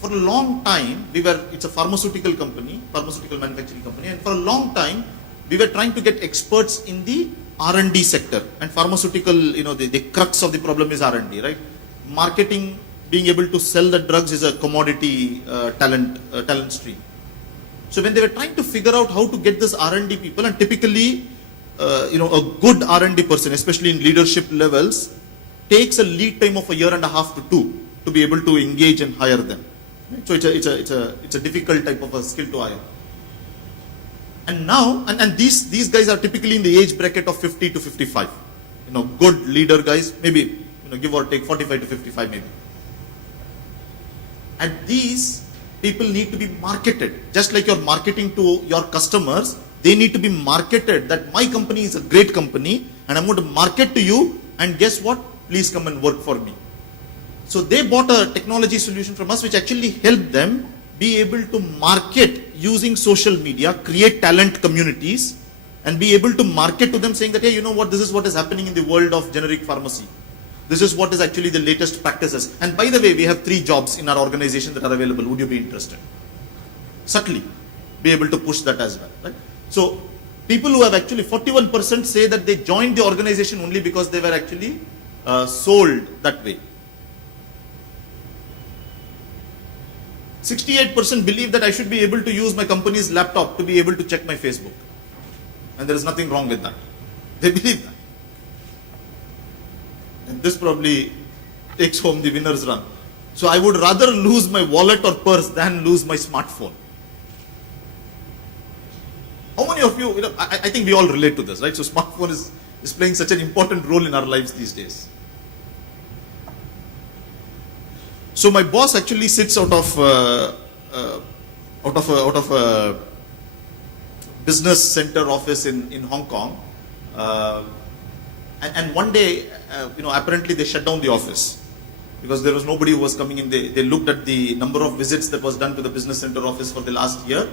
for a long time, it's a pharmaceutical manufacturing company, and for a long time, we were trying to get experts in the R&D sector. And pharmaceutical, the crux of the problem is R&D, right? Marketing, being able to sell the drugs is a commodity talent stream. So when they were trying to figure out how to get this R&D people, and typically, a good R&D person, especially in leadership levels, takes a lead time of 1.5 years to 2 years to be able to engage and hire them. So it's a difficult type of a skill to hire. And now, and these guys are typically in the age bracket of 50 to 55. Good leader guys, maybe give or take 45 to 55 maybe. And these people need to be marketed. Just like you're marketing to your customers, they need to be marketed that my company is a great company and I'm going to market to you, and guess what? Please come and work for me. So they bought a technology solution from us which actually helped them be able to market using social media, create talent communities, and be able to market to them saying that, hey, this is what is happening in the world of generic pharmacy. This is what is actually the latest practices. And by the way, we have 3 jobs in our organization that are available. Would you be interested? Subtly be able to push that as well. Right? So people who have actually, 41% say that they joined the organization only because they were actually sold that way. 68% believe that I should be able to use my company's laptop to be able to check my Facebook. And there is nothing wrong with that. They believe that. And this probably takes home the winner's run. So I would rather lose my wallet or purse than lose my smartphone. How many of you, I think we all relate to this, right? So smartphone is playing such an important role in our lives these days. So my boss actually sits out of a business center office in Hong Kong, and one day, apparently they shut down the office because there was nobody who was coming in. They looked at the number of visits that was done to the business center office for the last year,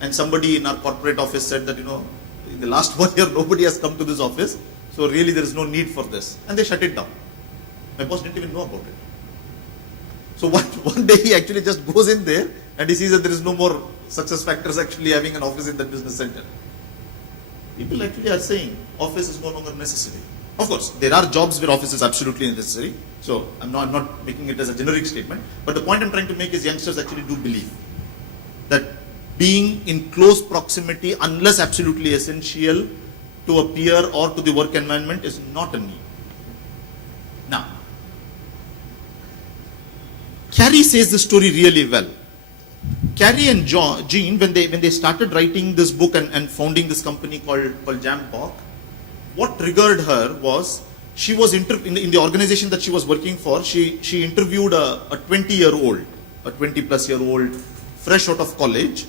and somebody in our corporate office said that, in the last 1 year nobody has come to this office, so really there is no need for this, and they shut it down. My boss didn't even know about it. So one day he actually just goes in there and he sees that there is no more success factors actually having an office in that business center. People actually are saying office is no longer necessary. Of course, there are jobs where office is absolutely necessary. So I'm not making it as a generic statement. But the point I'm trying to make is youngsters actually do believe that being in close proximity, unless absolutely essential to a peer or to the work environment, is not a need. Now, Carrie says the story really well. Carrie and Jean, when they started writing this book and founding this company called Jambox, what triggered her was she was in the organization that she was working for. She interviewed a 20-year-old, a 20-plus-year-old, fresh out of college.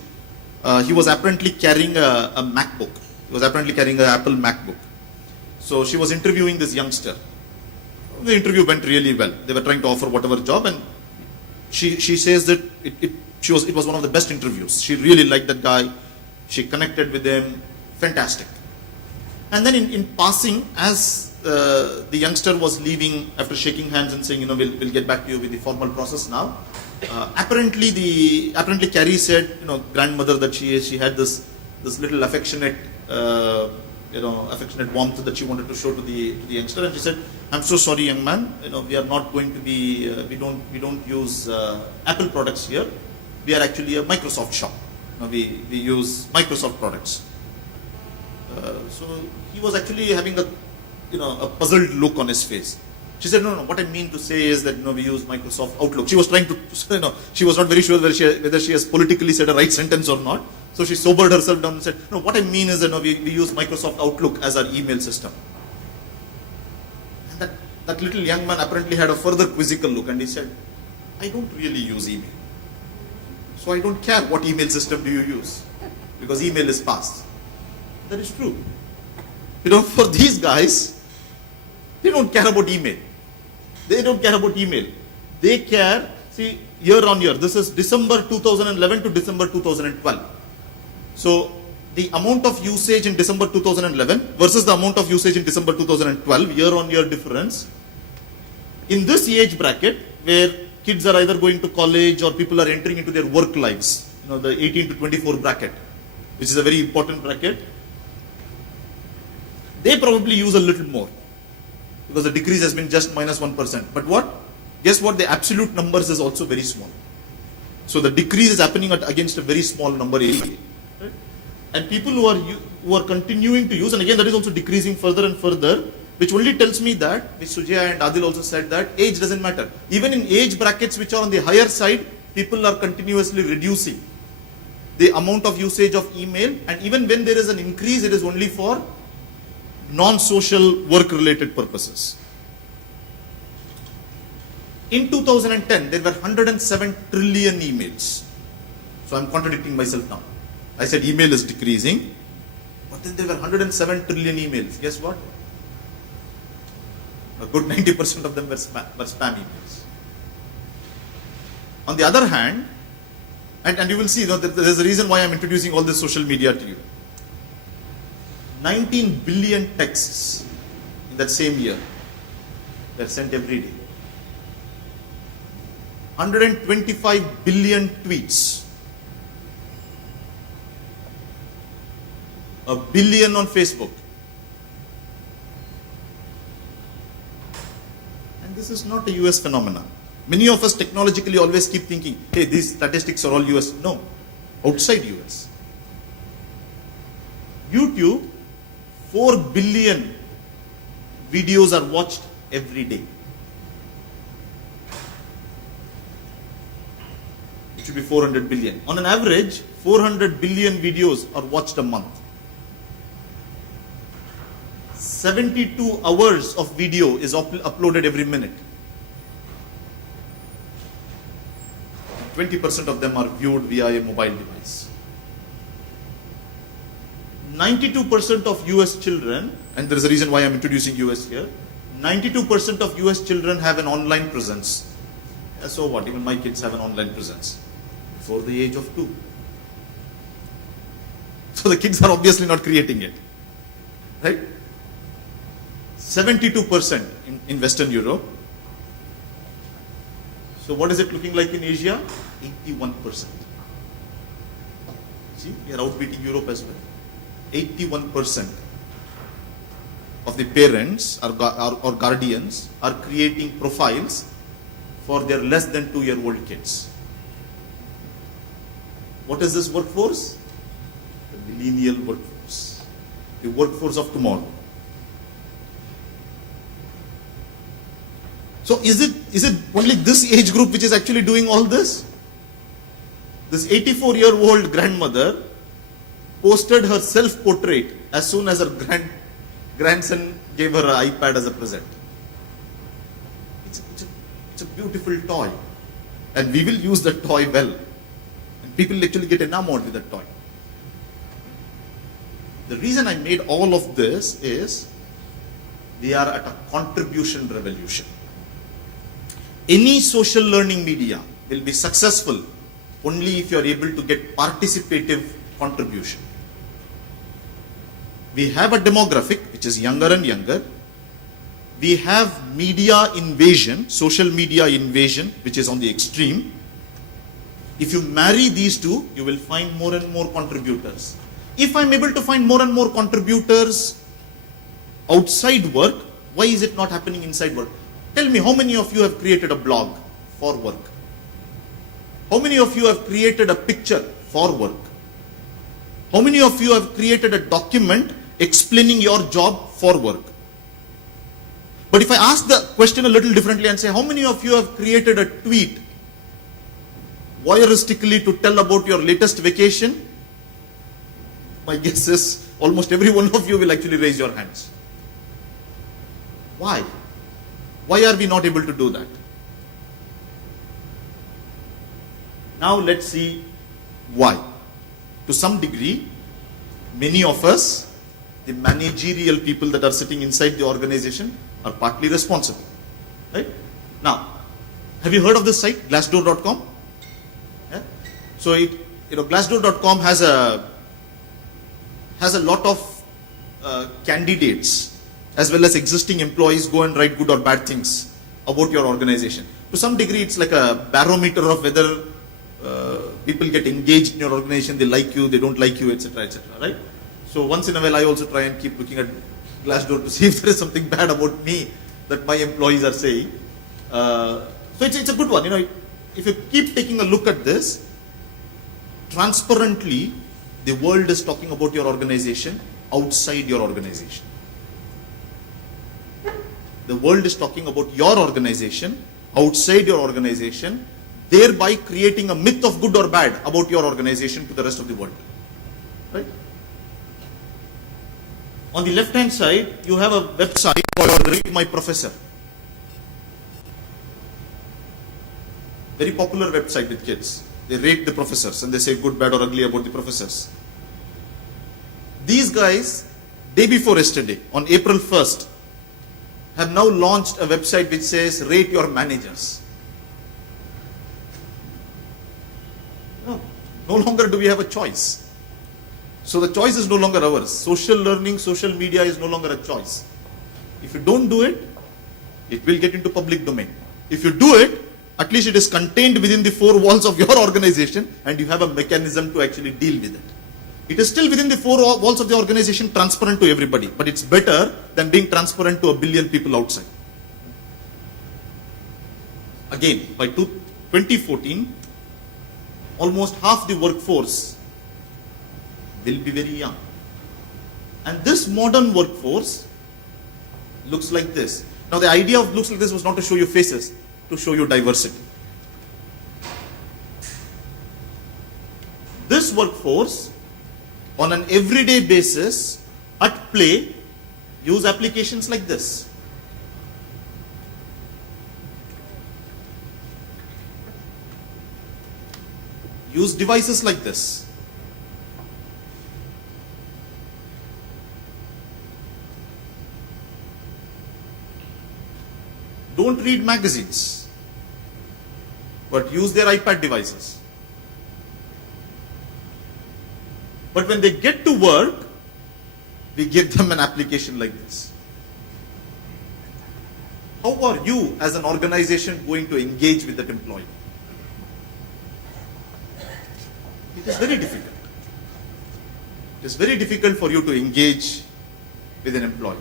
He was apparently carrying a MacBook. He was apparently carrying an Apple MacBook. So she was interviewing this youngster. The interview went really well. They were trying to offer whatever job, and she says that it was one of the best interviews. She really liked that guy. She connected with him. Fantastic. And then in passing, as the youngster was leaving after shaking hands and saying, we'll get back to you with the formal process now. Apparently Carrie said, grandmother that she is, she had this little affectionate warmth that she wanted to show to the youngster, and she said, "I'm so sorry, young man. We are not going to be. We don't use Apple products here. We are actually a Microsoft shop. We use Microsoft products." So he was actually having a puzzled look on his face. She said, "No. What I mean to say is that we use Microsoft Outlook." She was trying to, she was not very sure whether she has politically said a right sentence or not. So she sobered herself down and said, "No, what I mean is that we use Microsoft Outlook as our email system." And that little young man apparently had a further quizzical look, and he said, "I don't really use email. So I don't care what email system do you use, because email is past." That is true. For these guys, they don't care about email. They don't care about email. They care, see, year on year. This is December 2011 to December 2012. So the amount of usage in December 2011 versus the amount of usage in December 2012, year on year difference. In this age bracket, where kids are either going to college or people are entering into their work lives, the 18 to 24 bracket, which is a very important bracket, they probably use a little more, because the decrease has been just minus 1%. But guess what? The absolute numbers is also very small. So the decrease is happening against a very small number area. Right? And people who are continuing to use, and again that is also decreasing further and further, which only tells me that, which Sujaya and Adil also said, that age doesn't matter. Even in age brackets which are on the higher side, people are continuously reducing the amount of usage of email, and even when there is an increase, it is only for non-social work-related purposes. In 2010, there were 107 trillion emails. So I'm contradicting myself now. I said email is decreasing, but then there were 107 trillion emails. Guess what? A good 90% of them were spam emails. On the other hand, and you will see, there's a reason why I'm introducing all this social media to you. 19 billion texts in that same year were sent every day. 125 billion tweets. 1 billion on Facebook. And this is not a US phenomenon. Many of us technologically always keep thinking, hey, these statistics are all US. No, outside US. YouTube, 4 billion videos are watched every day. It should be 400 billion. On an average, 400 billion videos are watched a month. 72 hours of video is uploaded every minute. 20% of them are viewed via a mobile device. 92% of US children, and there is a reason why I'm introducing US here, 92% of US children have an online presence. So what, even my kids have an online presence before the age of 2. So the kids are obviously not creating it, right? 72% in Western Europe. So what is it looking like in Asia? 81%. See, we are outbeating Europe as well. 81% of the parents or guardians are creating profiles for their less than 2-year-old kids. What is this workforce? The millennial workforce. The workforce of tomorrow. So is it only this age group which is actually doing all this? This 84-year-old grandmother posted her self-portrait as soon as her grandson gave her an iPad as a present. It's a beautiful toy. And we will use that toy well. And people actually get enamored with that toy. The reason I made all of this is we are at a contribution revolution. Any social learning media will be successful only if you are able to get participative contribution. We have a demographic which is younger and younger. We have media invasion, social media invasion, which is on the extreme. If you marry these two, you will find more and more contributors. If I'm able to find more and more contributors outside work, why is it not happening inside work? Tell me, how many of you have created a blog for work? How many of you have created a picture for work? How many of you have created a document explaining your job for work? But if I ask the question a little differently and say, how many of you have created a tweet voyeuristically to tell about your latest vacation? My guess is almost every one of you will actually raise your hands. Why? Why are we not able to do that? Now let's see why. To some degree, many of us, the managerial people that are sitting inside the organization, are partly responsible. Right? Now, have you heard of this site, Glassdoor.com? Yeah? So Glassdoor.com has a lot of candidates as well as existing employees go and write good or bad things about your organization. To some degree, it's like a barometer of whether people get engaged in your organization, they like you, they don't like you, etc., etc., right? So once in a while, I also try and keep looking at Glassdoor to see if there is something bad about me that my employees are saying. So it's a good one. If you keep taking a look at this, transparently, the world is talking about your organization outside your organization. The world is talking about your organization outside your organization, thereby creating a myth of good or bad about your organization to the rest of the world. Right? On the left hand side, you have a website called Rate My Professor. Very popular website with kids. They rate the professors and they say good, bad or ugly about the professors. These guys, day before yesterday, on April 1st, have now launched a website which says rate your managers. No longer do we have a choice. So the choice is no longer ours. Social learning, social media is no longer a choice. If you don't do it, it will get into public domain. If you do it, at least it is contained within the four walls of your organization and you have a mechanism to actually deal with it. It is still within the four walls of the organization, transparent to everybody, but it's better than being transparent to a billion people outside. again, by 2014, almost half the workforce will be very young. And this modern workforce looks like this. Now the idea of looks like this was not to show you faces, to show you diversity. This workforce, on an everyday basis, at play, use applications like this. Use devices like this. Don't read magazines, but use their iPad devices. But when they get to work, we give them an application like this. How are you as an organization going to engage with that employee? It is very difficult. It is very difficult for you to engage with an employee.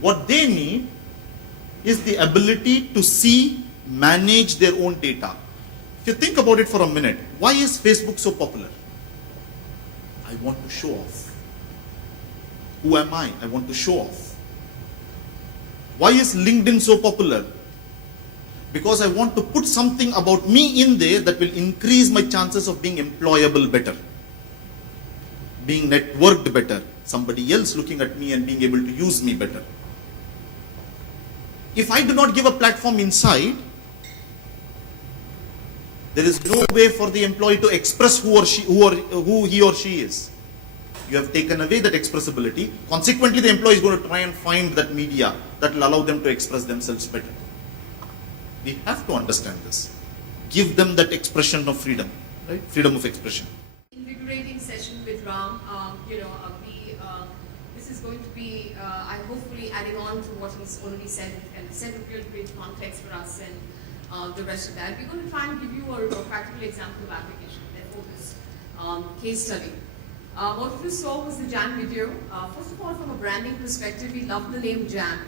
What they need is the ability to see, manage their own data. If you think about it for a minute, why is Facebook so popular? I want to show off. Who am I? I want to show off. Why is LinkedIn so popular? Because I want to put something about me in there that will increase my chances of being employable better, being networked better, somebody else looking at me and being able to use me better. If I do not give a platform inside, there is no way for the employee to express who he or she is. You have taken away that expressibility. Consequently, the employee is going to try and find that media that will allow them to express themselves better. We have to understand this. Give them that expression of freedom, right? Freedom of expression. Invigorating session with Ram. This is going to be, hopefully adding on to what he's already said, and set a real great context for us and the rest of that. We're going to try and give you a practical example of application, therefore this case study. What you saw was the Jam video. First of all, from a branding perspective, we love the name Jam.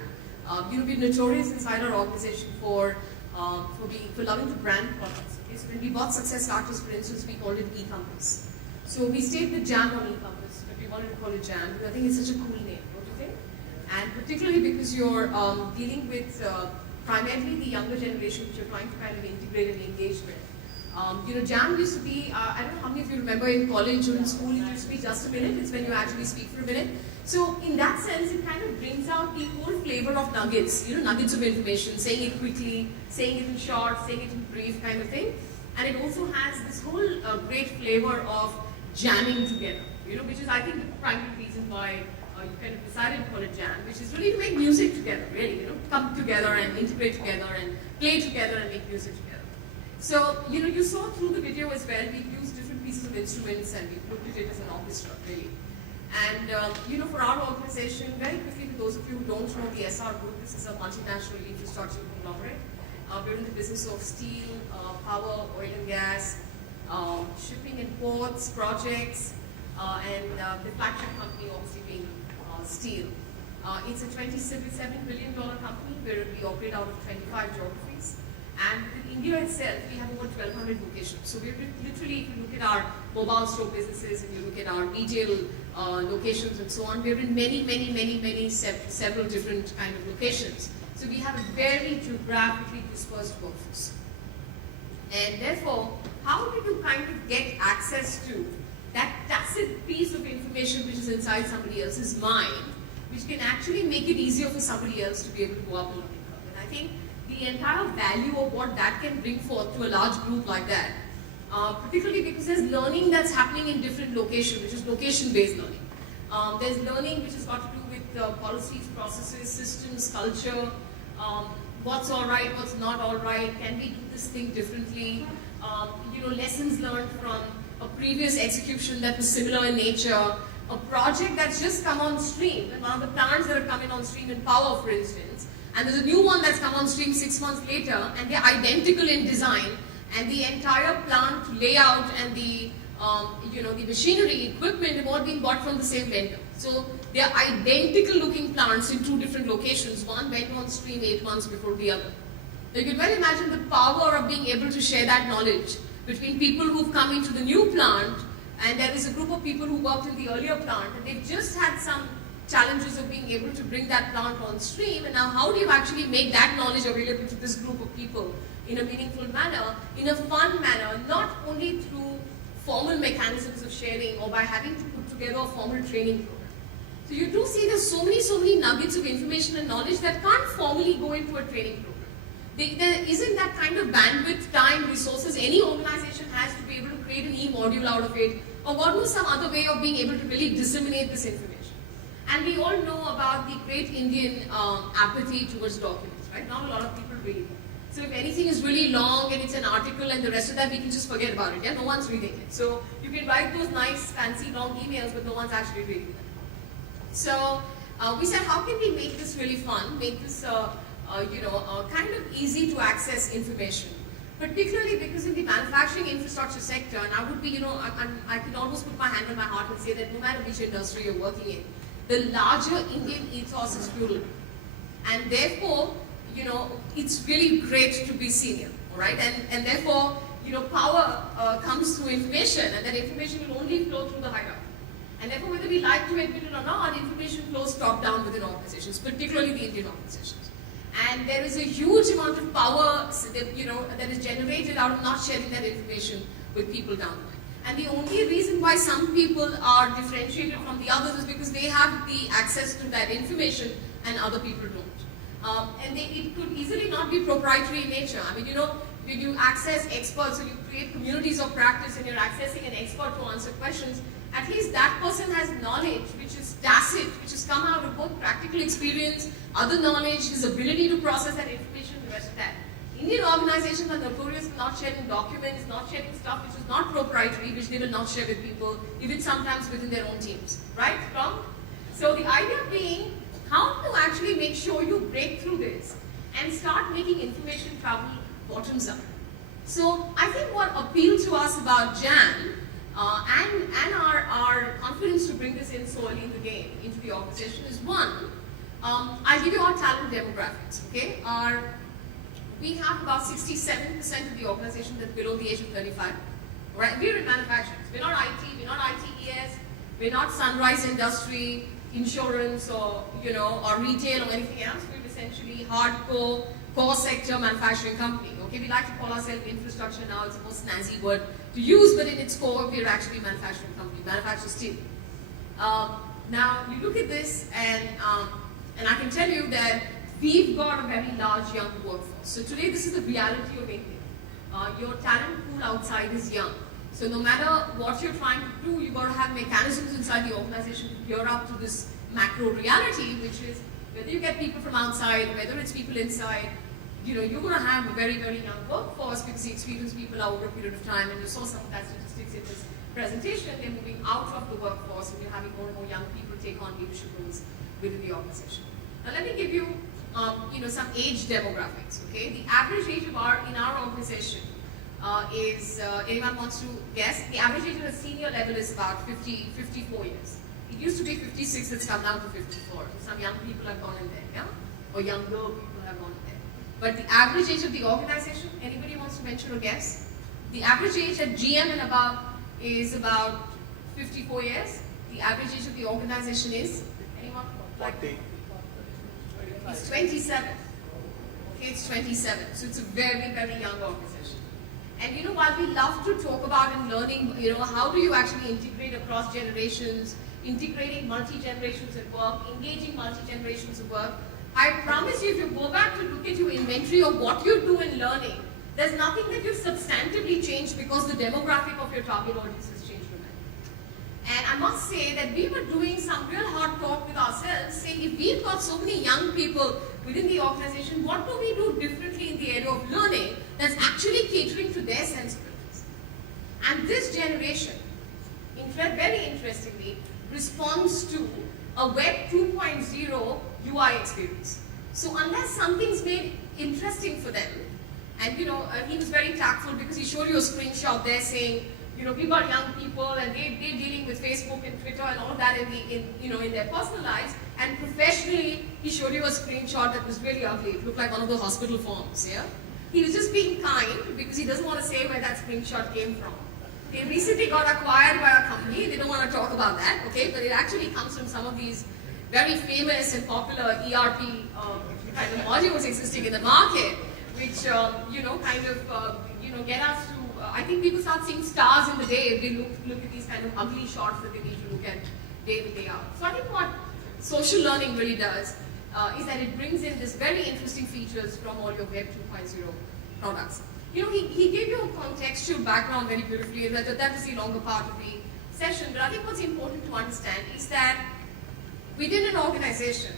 We're notorious inside our organization for loving the brand products. Okay? So when we bought SuccessFactors, for instance, we called it eCompass. So we stayed with Jam on eCompass, but we wanted to call it Jam because I think it's such a cool name, don't you think? And particularly because you're dealing with primarily the younger generation, which you're trying to kind of integrate and engage with. Jam used to be, I don't know how many of you remember in college or in school, it used to be just a minute. It's when you actually speak for a minute. So in that sense, it kind of brings out the whole flavor of nuggets, nuggets of information, saying it quickly, saying it in short, saying it in brief kind of thing. And it also has this whole great flavor of jamming together, which is, I think, the primary reason why you kind of decided to call it Jam, which is really to make music together, really, come together and integrate together and play together and make music together. So, you saw through the video as well, we used different pieces of instruments and we looked at it as an orchestra, really. And, for our organization, very quickly, for those of you who don't know the SR Group, this is a multinational infrastructure conglomerate. We're in the business of steel, power, oil and gas, shipping and ports, projects, and the flagship company obviously being steel. It's a $27 billion company where we operate out of 25 geographies. And in India itself, we have over 1,200 locations. So we're literally, if you look at our mobile store businesses, and you look at our retail locations and so on, we're in many, several different kind of locations. So we have a very geographically dispersed workforce. And therefore, how do you kind of get access to that tacit piece of information which is inside somebody else's mind, which can actually make it easier for somebody else to be able to go up the learning curve? And I think the entire value of what that can bring forth to a large group like that, particularly because there's learning that's happening in different locations, which is location-based learning. There's learning which has got to do with policies, processes, systems, culture, what's all right, what's not all right, can we do this thing differently, lessons learned from a previous execution that was similar in nature, a project that's just come on stream, one of the plants that are coming on stream in power, for instance, and there's a new one that's come on stream 6 months later, and they're identical in design, and the entire plant layout and the the machinery, equipment have all been bought from the same vendor. So they're identical looking plants in two different locations. One went on stream 8 months before the other. You can well imagine the power of being able to share that knowledge between people who've come into the new plant, and there is a group of people who worked in the earlier plant, and they've just had some challenges of being able to bring that plant on stream, and now how do you actually make that knowledge available to this group of people in a meaningful manner, in a fun manner, not only through formal mechanisms of sharing or by having to put together a formal training program. So you do see there's so many nuggets of information and knowledge that can't formally go into a training program. There isn't that kind of bandwidth, time, resources any organization has to be able to create an e-module out of it, or God knows some other way of being able to really disseminate this information. And we all know about the great Indian apathy towards documents, right? Not a lot of people read. So if anything is really long and it's an article and the rest of that, we can just forget about it. Yeah, no one's reading it. So you can write those nice, fancy, long emails, but no one's actually reading them. So we said, how can we make this really fun? Make this, kind of easy to access information. Particularly because in the manufacturing infrastructure sector, and I would be, I can almost put my hand on my heart and say that no matter which industry you're working in, the larger Indian ethos is plural. And therefore, it's really great to be senior, all right? And therefore, power comes through information, and that information will only flow through the hierarchy. And therefore, whether we like to admit it or not, information flows top-down within organizations, particularly the Indian organizations. And there is a huge amount of power that is generated out of not sharing that information with people down the line. And the only reason why some people are differentiated from the others is because they have the access to that information and other people don't. It could easily not be proprietary in nature. I mean, when you access experts, or you create communities of practice and you're accessing an expert to answer questions, at least that person has knowledge which is tacit, which has come out of both practical experience, other knowledge, his ability to process that information, the rest of that. Indian organizations are notorious for not sharing documents, not sharing stuff which is not proprietary, which they will not share with people, even sometimes within their own teams. Right? Wrong? So the idea being how to actually make sure you break through this and start making information travel bottoms up. So I think what appealed to us about JAN and our confidence to bring this in so early in the game into the organization is one, I'll give you our talent demographics, okay? We have about 67% of the organization that's below the age of 35. Right? We're in manufacturing. We're not IT, we're not ITES, we're not sunrise industry, insurance, or retail or anything else. We're essentially hardcore, core sector manufacturing company. Okay, we like to call ourselves infrastructure now. It's the most snazzy word to use, but in its core, we're actually a manufacturing company, manufacture steel. Now, you look at this, and I can tell you that we've got a very large young workforce. So today, this is the reality of India. Your talent pool outside is young. So no matter what you're trying to do, you've got to have mechanisms inside the organization to gear up to this macro reality, which is whether you get people from outside, whether it's people inside, you're going to have a very, very young workforce because the experienced people are over a period of time, and you saw some of that statistics in this presentation. They're moving out of the workforce, and you're having more and more young people take on leadership roles within the organization. Now let me give you, some age demographics. Okay, the average age in our organization is, anyone wants to guess? The average age at a senior level is about 54 years. It used to be 56, it's come down to 54. Some young people have gone in there, yeah? Or younger people have gone in there. But the average age of the organization, anybody wants to venture a guess? The average age at GM and above is about 54 years. The average age of the organization is, anyone? 40. It's 27. Okay, it's 27. So it's a very, very young organization. And while we love to talk about in learning, how do you actually integrate across generations, integrating multi-generations at work, engaging multi-generations at work, I promise you, if you go back to look at your inventory of what you do in learning, there's nothing that you've substantively changed because the demographic of your target audience has changed dramatically. And I must say that we were doing some real hard talk with ourselves, saying if we've got so many young people within the organization, what do we do differently in the area of learning that's actually catering to their sensibilities? And this generation, very interestingly, responds to a Web 2.0 UI experience. So unless something's made interesting for them, and he was very tactful because he showed you a screenshot there saying, we've got young people and they're dealing with Facebook and Twitter and all of that in their personal lives, and professionally he showed you a screenshot that was really ugly. It looked like one of the hospital forms, yeah? he was just being kind because he doesn't want to say where that screenshot came from. They recently got acquired by a company. They don't want to talk about that, okay? But it actually comes from some of these very famous and popular ERP kind of modules existing in the market, which get us to. I think people start seeing stars in the day if they look at these kind of ugly shots that they need to look at day in, day out. So I think what social learning really does is that it brings in this very interesting features from all your Web 2.0 products. He gave you a contextual background very beautifully. That is the longer part of the session. But I think what's important to understand is that within an organization,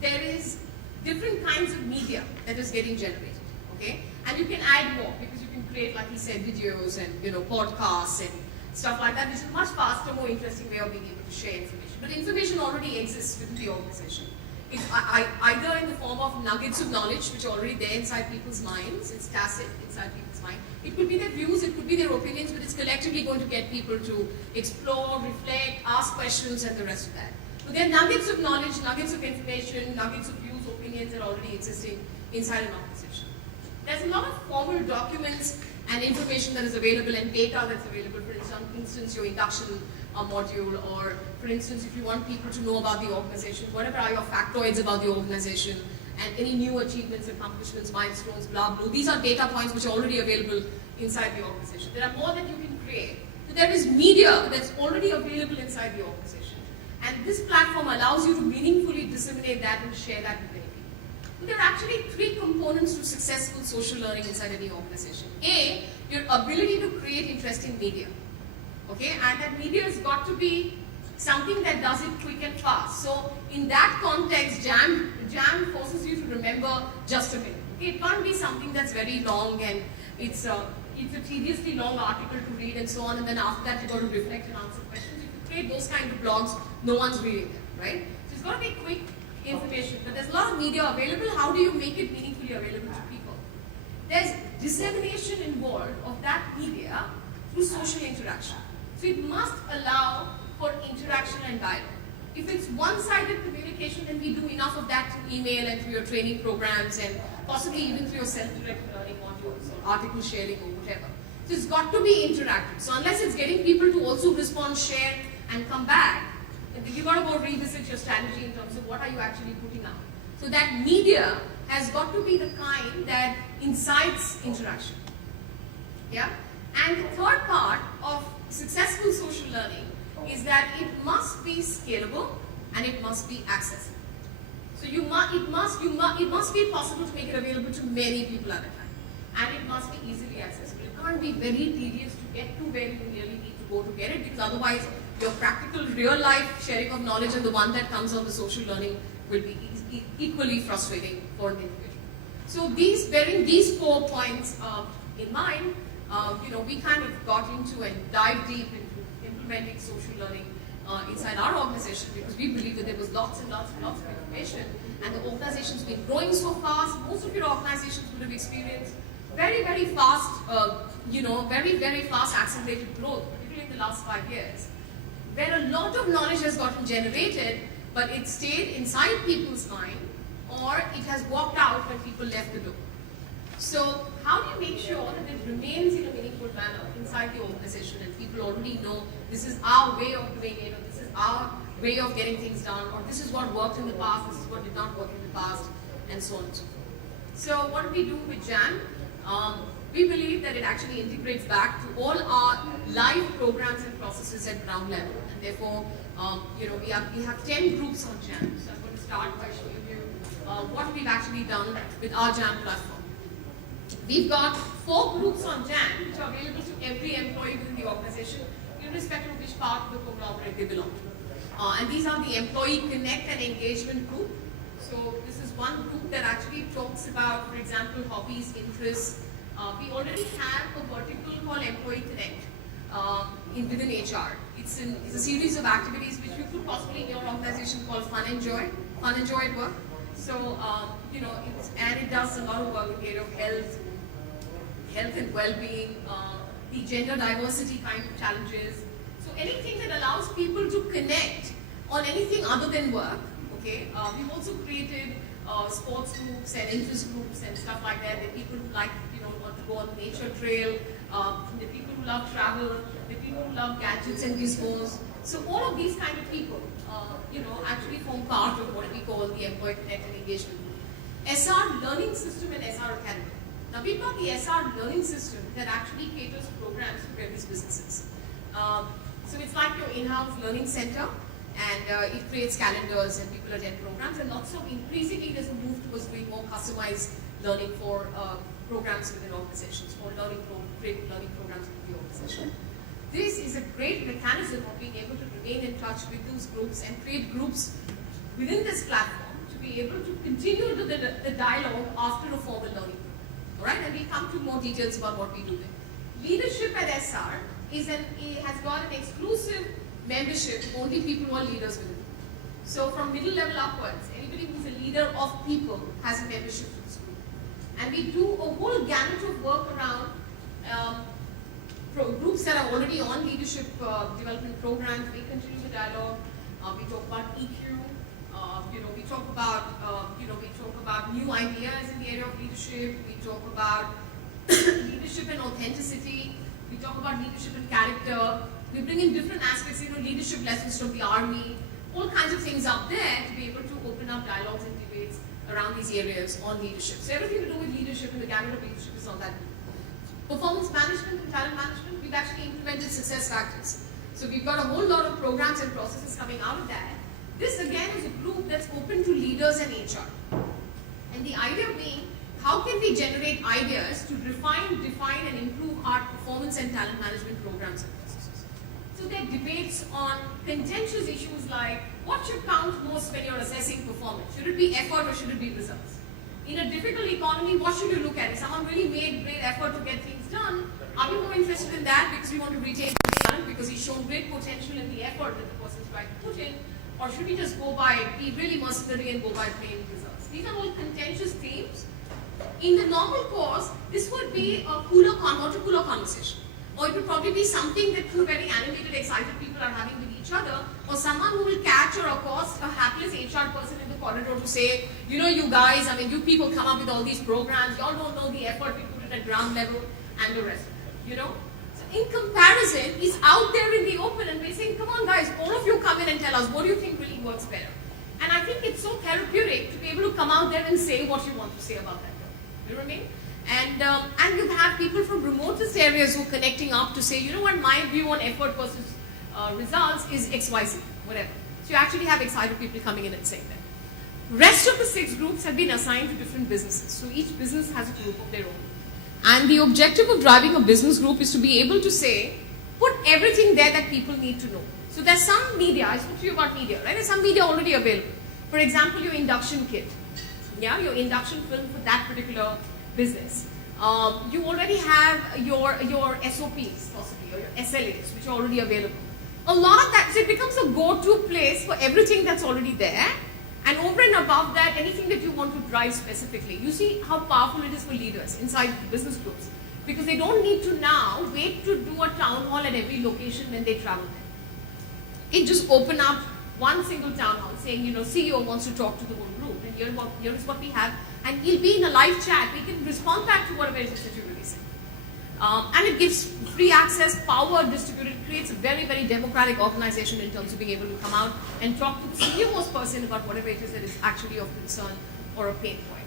there is different kinds of media that is getting generated, okay? And you can add more because you can create, like he said, videos and podcasts and stuff like that, which is a much faster, more interesting way of being able to share information. But information already exists within the organization. It's either in the form of nuggets of knowledge, which are already there inside people's minds. It's tacit inside people's mind. It could be their views, it could be their opinions, but it's collectively going to get people to explore, reflect, ask questions, and the rest of that. So there are nuggets of knowledge, nuggets of information, nuggets of views, opinions that are already existing inside an organization. There's a lot of formal documents and information that is available and data that's available. For instance, your induction module, or for instance, if you want people to know about the organization, whatever are your factoids about the organization, and any new achievements, accomplishments, milestones, blah, blah. These are data points which are already available inside the organization. There are more that you can create. So there is media that's already available inside the organization. And this platform allows you to meaningfully disseminate that and share that with many people. So there are actually three components to successful social learning inside any organization. A, your ability to create interesting media. Okay, and that media has got to be something that does it quick and fast. So in that context, Jam forces you to remember just a minute. Okay, it can't be something that's very long and it's a tediously long article to read and so on, and then after that you've got to reflect and answer questions. If you create those kind of blogs, no one's reading them, right? So it's got to be quick information, but there's a lot of media available. How do you make it meaningfully available to people? There's dissemination involved of that media through social interaction. So it must allow for interaction and dialogue. If it's one-sided communication, then we do enough of that through email and through your training programs and possibly even through your self-directed learning modules or article sharing or whatever. So it's got to be interactive. So unless it's getting people to also respond, share, and come back, you've got to go revisit your strategy in terms of what are you actually putting out. So that media has got to be the kind that incites interaction. Yeah? And the third part of successful social learning is that it must be scalable and it must be accessible. So it must be possible to make it available to many people at a time, and it must be easily accessible. It can't be very tedious to get to where you really need to go to get it, because otherwise your practical, real life sharing of knowledge and the one that comes on the social learning will be equally frustrating for the individual. So bearing these 4 points in mind, we kind of got into and dived deep into implementing social learning inside our organization, because we believe that there was lots and lots and lots of information, and the organization's been growing so fast. Most of your organizations would have experienced very, very fast, very, very fast accelerated growth, particularly in the last 5 years, where a lot of knowledge has gotten generated, but it stayed inside people's mind, or it has walked out when people left the door. So how do you make sure that it remains in a meaningful manner inside the organization and people already know this is our way of doing it, or this is our way of getting things done, or this is what worked in the past, this is what did not work in the past, and so on and so forth. So what do we do with Jam? We believe that it actually integrates back to all our live programs and processes at ground level, and therefore we have 10 groups on Jam. So I'm going to start by showing you what we've actually done with our Jam platform. We've got 4 groups on Jam, which are available to every employee within the organization, irrespective of which part of the conglomerate they belong to. And these are the Employee Connect and Engagement group. So this is one group that actually talks about, for example, hobbies, interests. We already have a vertical called Employee Connect within HR. It's a series of activities which you could possibly in your organization call Fun and Joy at work. So, it does a lot of work in the area of health and well-being, the gender diversity kind of challenges. So anything that allows people to connect on anything other than work, okay? We've also created sports groups and interest groups and stuff like that. The people who like, want to go on the nature trail, the people who love travel, the people who love gadgets and gizmos. So all of these kind of people, actually form part of what we call the Employee Connect and Engagement Group. SR Learning System and SR Academy. Now we've got the SR Learning System that actually caters programs for various businesses. So it's like your in-house learning center, and it creates calendars and people attend programs, and also increasingly there's a move towards doing more customized learning for programs within organizations, or creating learning programs within the organization. This is a great mechanism of being able to remain in touch with those groups and create groups within this platform to be able to continue the dialogue after a formal learning program. All right, and we'll come to more details about what we do there. Leadership at SR has got an exclusive membership, only people who are leaders within it. So from middle level upwards, anybody who's a leader of people has a membership to this group. And we do a whole gamut of work around groups that are already on leadership development programs. We continue the dialogue. We talk about EQ. We talk about new ideas in the area of leadership. We talk about leadership and authenticity. We talk about leadership and character. We bring in different aspects, leadership lessons from the army, all kinds of things up there to be able to open up dialogues and debates around these areas on leadership. So everything to do with leadership and the gamut of leadership is on that. Performance management and talent management, we've actually implemented success factors. So we've got a whole lot of programs and processes coming out of that. This again is a group that's open to leaders and HR. And the idea being, how can we generate ideas to refine, define, and improve our performance and talent management programs and processes? So there are debates on contentious issues like, what should count most when you're assessing performance? Should it be effort or should it be results? In a difficult economy, what should you look at? If someone really made great effort to get things done, are we more interested in that because we want to retain the talent, because he's shown great potential in the effort that the person's trying to put in? Or should we just be really mercenary and go by plain results? These are all contentious themes. In the normal course, this would be a cooler conversation. Or it would probably be something that two very animated, excited people are having with each other, or someone who will catch or accost a hapless HR person in the corridor to say, you guys, you people come up with all these programs, y'all don't know the effort we put in at ground level, and the rest of it, So in comparison, he's out there in the open and we're saying, come on guys, all of you come in and tell us, what do you think really works better? And I think it's so therapeutic to be able to come out there and say what you want to say about that. You know what I mean? And you have people from remotest areas who are connecting up to say, my view on effort versus results is XYZ, whatever. So you actually have excited people coming in and saying that. Rest of the 6 groups have been assigned to different businesses. So each business has a group of their own. And the objective of driving a business group is to be able to say, put everything there that people need to know. So there's some media, I spoke to you about media, right? There's some media already available. For example, your induction kit. Yeah, your induction film for that particular business. You already have your SOPs, possibly, or your SLAs, which are already available. A lot of that, so it becomes a go-to place for everything that's already there. And over and above that, anything that you want to drive specifically. You see how powerful it is for leaders inside business groups. Because they don't need to now wait to do a town hall at every location when they travel there. It just open up one single town hall saying, CEO wants to talk to the whole group, and here's what we have, and he'll be in a live chat. We can respond back to whatever it is that you really say. And it gives free access, power distributed, creates a very, very democratic organization in terms of being able to come out and talk to the senior-most person about whatever it is that is actually of concern or a pain point.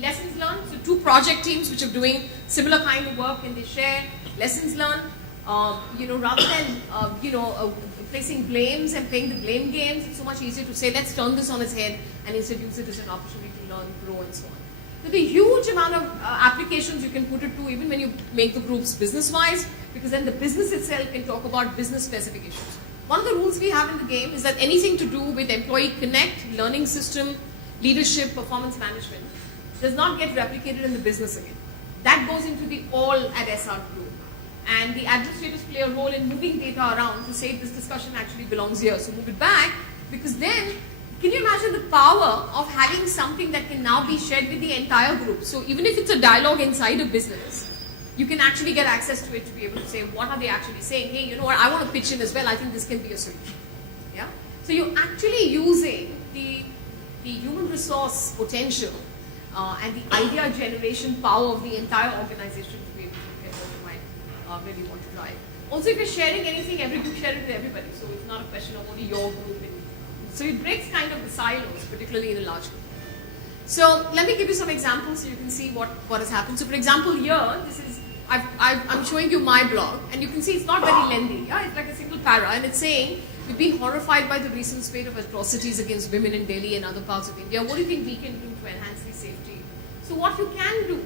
Lessons learned, so 2 project teams which are doing similar kind of work, and they share lessons learned, rather than, placing blames and playing the blame games. It's so much easier to say, let's turn this on its head and instead use it as an opportunity to learn, grow, and so on. So the huge amount of applications you can put it to, even when you make the groups business-wise, because then the business itself can talk about business-specific issues. One of the rules we have in the game is that anything to do with employee connect, learning system, leadership, performance management, does not get replicated in the business again. That goes into the all at SR group. And the administrators play a role in moving data around to say this discussion actually belongs here. So move it back, because then, can you imagine the power of having something that can now be shared with the entire group? So even if it's a dialogue inside a business, you can actually get access to it to be able to say, what are they actually saying? Hey, you know what, I want to pitch in as well. I think this can be a solution. Yeah. So you're actually using the the human resource potential and the idea generation power of the entire organization to be able to get what you might really want to drive. Also, if you're sharing anything, every group share it with everybody. So it's not a question of only your group. So it breaks kind of the silos, particularly in a large group. So let me give you some examples so you can see what has happened. So for example, here, this is, I'm showing you my blog, and you can see it's not very lengthy. Yeah? It's like a single para, and it's saying, we've been horrified by the recent spate of atrocities against women in Delhi and other parts of India. What do you think we can do to enhance the safety? So what you can do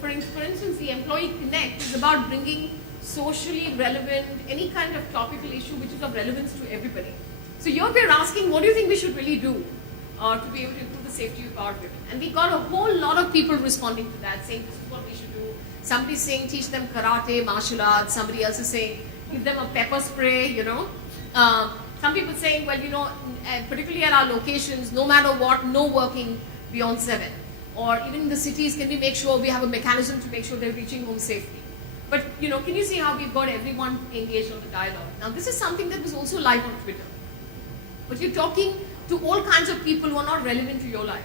for instance, the Employee Connect is about bringing socially relevant, any kind of topical issue which is of relevance to everybody. So here we're asking, what do you think we should really do to be able to improve the safety of our women? And we got a whole lot of people responding to that, saying this is what we should do. Somebody's saying teach them karate, martial arts. Somebody else is saying give them a pepper spray, you know. Some people saying, well, you know, particularly at our locations, no matter what, no working beyond 7. Or even in the cities, can we make sure we have a mechanism to make sure they're reaching home safely? But, you know, can you see how we've got everyone engaged on the dialogue? Now, this is something that was also live on Twitter. But you're talking to all kinds of people who are not relevant to your life.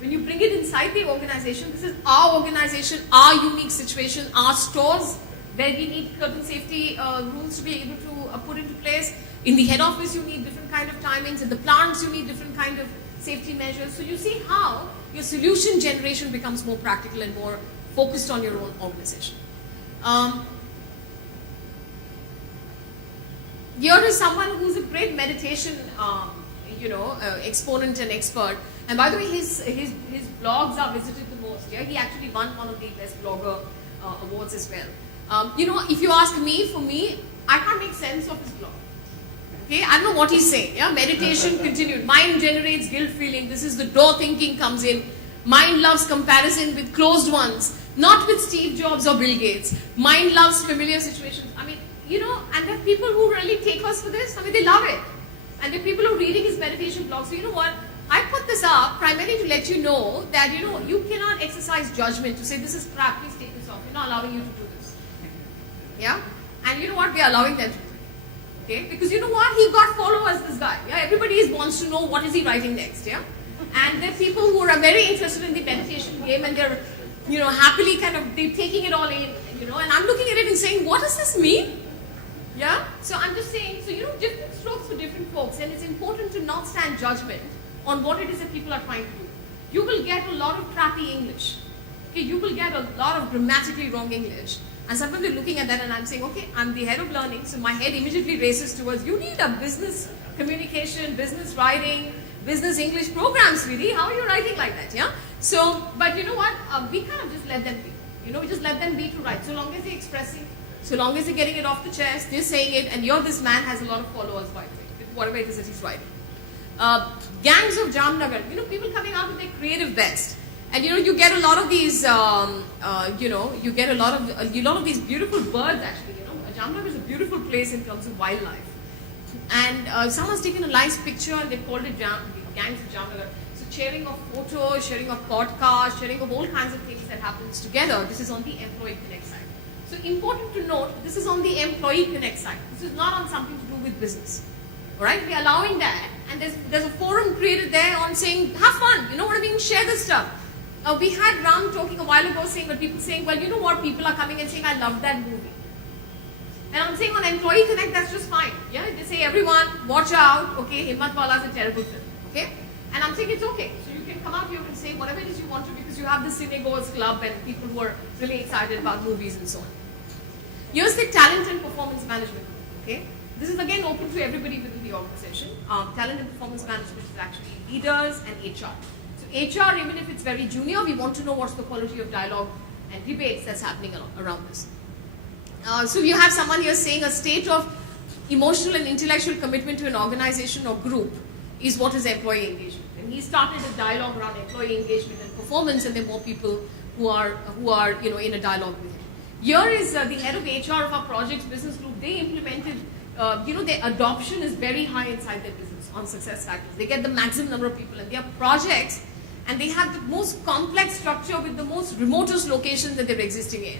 When you bring it inside the organization, this is our organization, our unique situation, our stores, where we need certain safety rules to be able to put into place. In the head office, you need different kind of timings. In the plants, you need different kind of safety measures. So you see how your solution generation becomes more practical and more focused on your own organization. Here is someone who's a great meditation, exponent and expert. And by the way, his blogs are visited the most. Yeah, he actually won one of the best blogger awards as well. If you ask me, for me, I can't make sense of his blog. Okay, I don't know what he's saying. Yeah, meditation continued. Mind generates guilt feeling. This is the door thinking comes in. Mind loves comparison with closed ones, not with Steve Jobs or Bill Gates. Mind loves familiar situations. I mean, and there are people who really take us for this. I mean, they love it. And there are people who are reading his meditation blog. So you know what? I put this up primarily to let you know that, you cannot exercise judgment to say this is crap, please take this off. We're not allowing you to do this. Yeah? And you know what? We are allowing them to do it. Okay? Because you know what? He got followers, this guy. Yeah? Everybody wants to know what is he writing next. Yeah? And there are people who are very interested in the meditation game and they're, happily they're taking it all in, and I'm looking at it and saying, what does this mean? Yeah? So I'm just saying, different strokes for different folks, and it's important to not stand judgment on what it is that people are trying to do. You will get a lot of crappy English. Okay? You will get a lot of grammatically wrong English. And sometimes you're looking at that and I'm saying, okay, I'm the head of learning, so my head immediately races towards, you need a business communication, business writing, business English program, sweetie. How are you writing like that, yeah? So, but you know what? We kind of just let them be. We just let them be to write. So long as they're expressing, so long as they're getting it off the chest, they're saying it, and this man has a lot of followers, by the way, with whatever it is that he's writing. Gangs of Jamnagar, people coming out with their creative best. And you get a lot of these, you get a lot of these beautiful birds actually. Jamnagar is a beautiful place in terms of wildlife. And someone's taken a nice picture and they've called it Gangs of Jamnagar. So sharing of photos, sharing of podcasts, sharing of all kinds of things that happens together. This is on the Employee Connect side. So important to note, this is on the Employee Connect side. This is not on something to do with business. Alright, we're allowing that. And there's a forum created there on saying, have fun, you know what I mean, share this stuff. We had Ram talking a while ago saying, but people saying, well, you know what, people are coming and saying, I love that movie. And I'm saying on Employee Connect, that's just fine. Yeah, they say, everyone, watch out, okay, Himmat Wala is a terrible film, okay? And I'm saying it's okay. So you can come out here and say whatever it is you want to because you have the Cinegoers Club and people who are really excited about movies and so on. Here's the talent and performance management group, okay? This is again open to everybody within the organization. Talent and performance management is actually leaders and HR. So HR, even if it's very junior, we want to know what's the quality of dialogue and debates that's happening around this. So you have someone here saying a state of emotional and intellectual commitment to an organization or group is what is employee engagement. And he started a dialogue around employee engagement and performance, and there are more people who are in a dialogue with him. Here is the head of HR of our projects business group. They implemented, their adoption is very high inside their business on success factors. They get the maximum number of people, and their projects, and they have the most complex structure with the most remotest locations that they're existing in.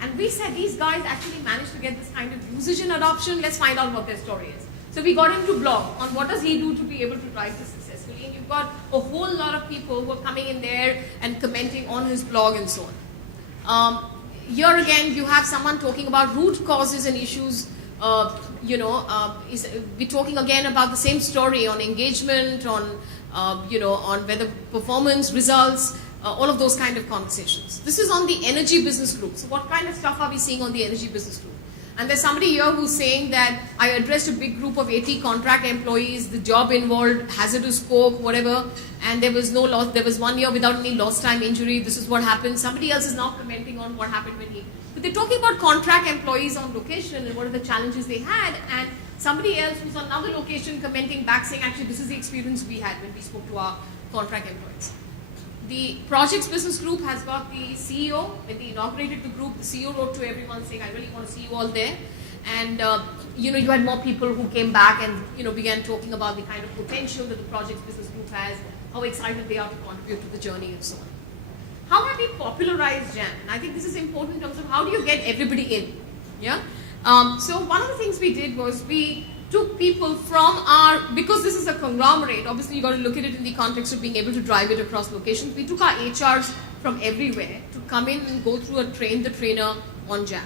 And we said these guys actually managed to get this kind of usage and adoption. Let's find out what their story is. So we got him to blog on what does he do to be able to drive this successfully. And you you've got a whole lot of people who are coming in there and commenting on his blog and so on. Here again, you have someone talking about root causes and issues. We're talking again about the same story on engagement, on on whether performance, results, all of those kind of conversations. This is on the energy business group. So what kind of stuff are we seeing on the energy business group? And there's somebody here who's saying that I addressed a big group of 80 contract employees, the job involved hazardous scope, whatever, and there was no loss, there was 1 year without any lost time injury, this is what happened. Somebody else is now commenting on what happened when he, but they're talking about contract employees on location and what are the challenges they had, and somebody else who's on another location commenting back saying actually this is the experience we had when we spoke to our contract employees. The projects business group has got the CEO. When they inaugurated the group, the CEO wrote to everyone saying, I really want to see you all there. And you had more people who came back and began talking about the kind of potential that the projects business group has, how excited they are to contribute to the journey and so on. How have we popularized Jam? And I think this is important in terms of how do you get everybody in? Yeah. So one of the things we did was we took people from because this is a conglomerate, obviously you got to look at it in the context of being able to drive it across locations. We took our HRs from everywhere to come in and go through a train the trainer on Jam.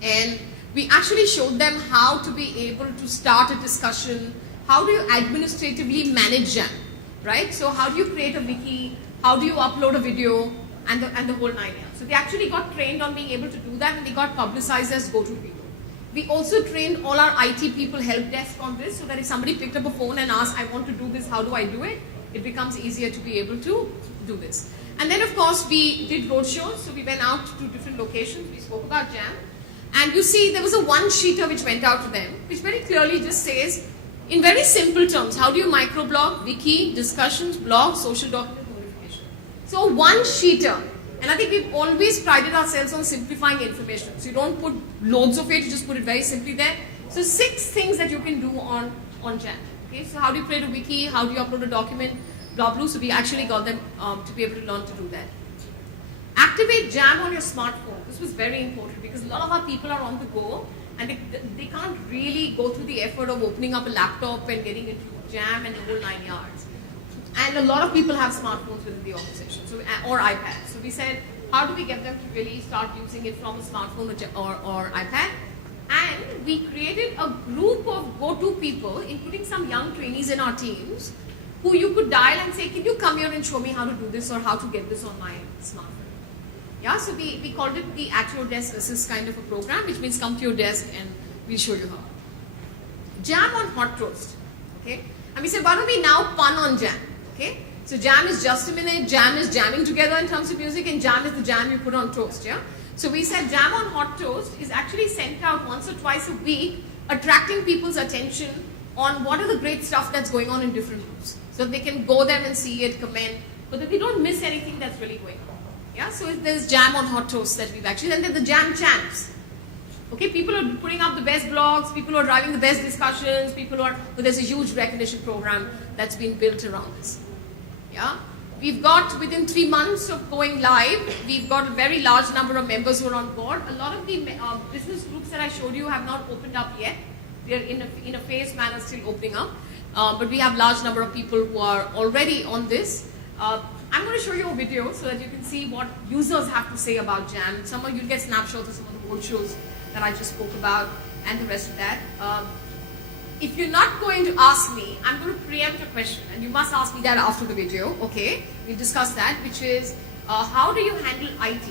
And we actually showed them how to be able to start a discussion, how do you administratively manage Jam, right? So how do you create a wiki, how do you upload a video, and the whole 9 yards. So they actually got trained on being able to do that, and they got publicized as go-to people. We also trained all our IT people help desk on this, so that if somebody picked up a phone and asked, I want to do this, how do I do it? It becomes easier to be able to do this. And then of course we did roadshows, so we went out to different locations, we spoke about Jam. And you see there was a one-sheeter which went out to them, which very clearly just says, in very simple terms, how do you microblog, wiki, discussions, blog, social document, notification. So one-sheeter. And I think we've always prided ourselves on simplifying information. So you don't put loads of it, you just put it very simply there. So 6 things that you can do on Jam. Okay, so how do you create a wiki, how do you upload a document, blah, blah. So we actually got them to be able to learn to do that. Activate Jam on your smartphone. This was very important because a lot of our people are on the go and they can't really go through the effort of opening up a laptop and getting into Jam and the whole 9 yards. And a lot of people have smartphones within the organization, or iPads. So we said, how do we get them to really start using it from a smartphone or iPad? And we created a group of go-to people, including some young trainees in our teams, who you could dial and say, can you come here and show me how to do this or how to get this on my smartphone? Yeah, so we called it the At Your Desk Assist kind of a program, which means come to your desk and we'll show you how. Jam on Hot Toast. Okay? And we said, why don't we now pun on Jam? Okay? So Jam is just a minute, Jam is jamming together in terms of music, and Jam is the jam you put on toast, yeah? So we said Jam on Hot Toast is actually sent out once or twice a week, attracting people's attention on what are the great stuff that's going on in different groups. So they can go there and see it, comment, but that we don't miss anything that's really going on. Yeah, so there's Jam on Hot Toast that we've actually, and then the Jam Champs. Okay, people are putting up the best blogs, people are driving the best discussions, but there's a huge recognition program that's been built around this. Yeah, we've got within 3 months of going live, we've got a very large number of members who are on board. A lot of the business groups that I showed you have not opened up yet. They're in a phased manner still opening up, but we have large number of people who are already on this. I'm going to show you a video so that you can see what users have to say about Jam. You'll get snapshots of some of the old shows that I just spoke about and the rest of that. If you're not going to ask me, I'm going to preempt a question, and you must ask me that after the video, okay? We'll discuss that, which is how do you handle IT,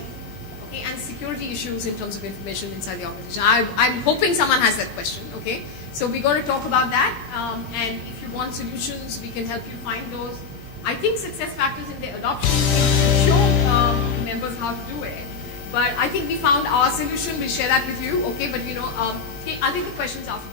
okay, and security issues in terms of information inside the organization? I'm hoping someone has that question, okay? So we're going to talk about that, and if you want solutions, we can help you find those. I think success factors in the adoption show members how to do it. But I think we found our solution. We'll share that with you, okay? But I'll take the questions after.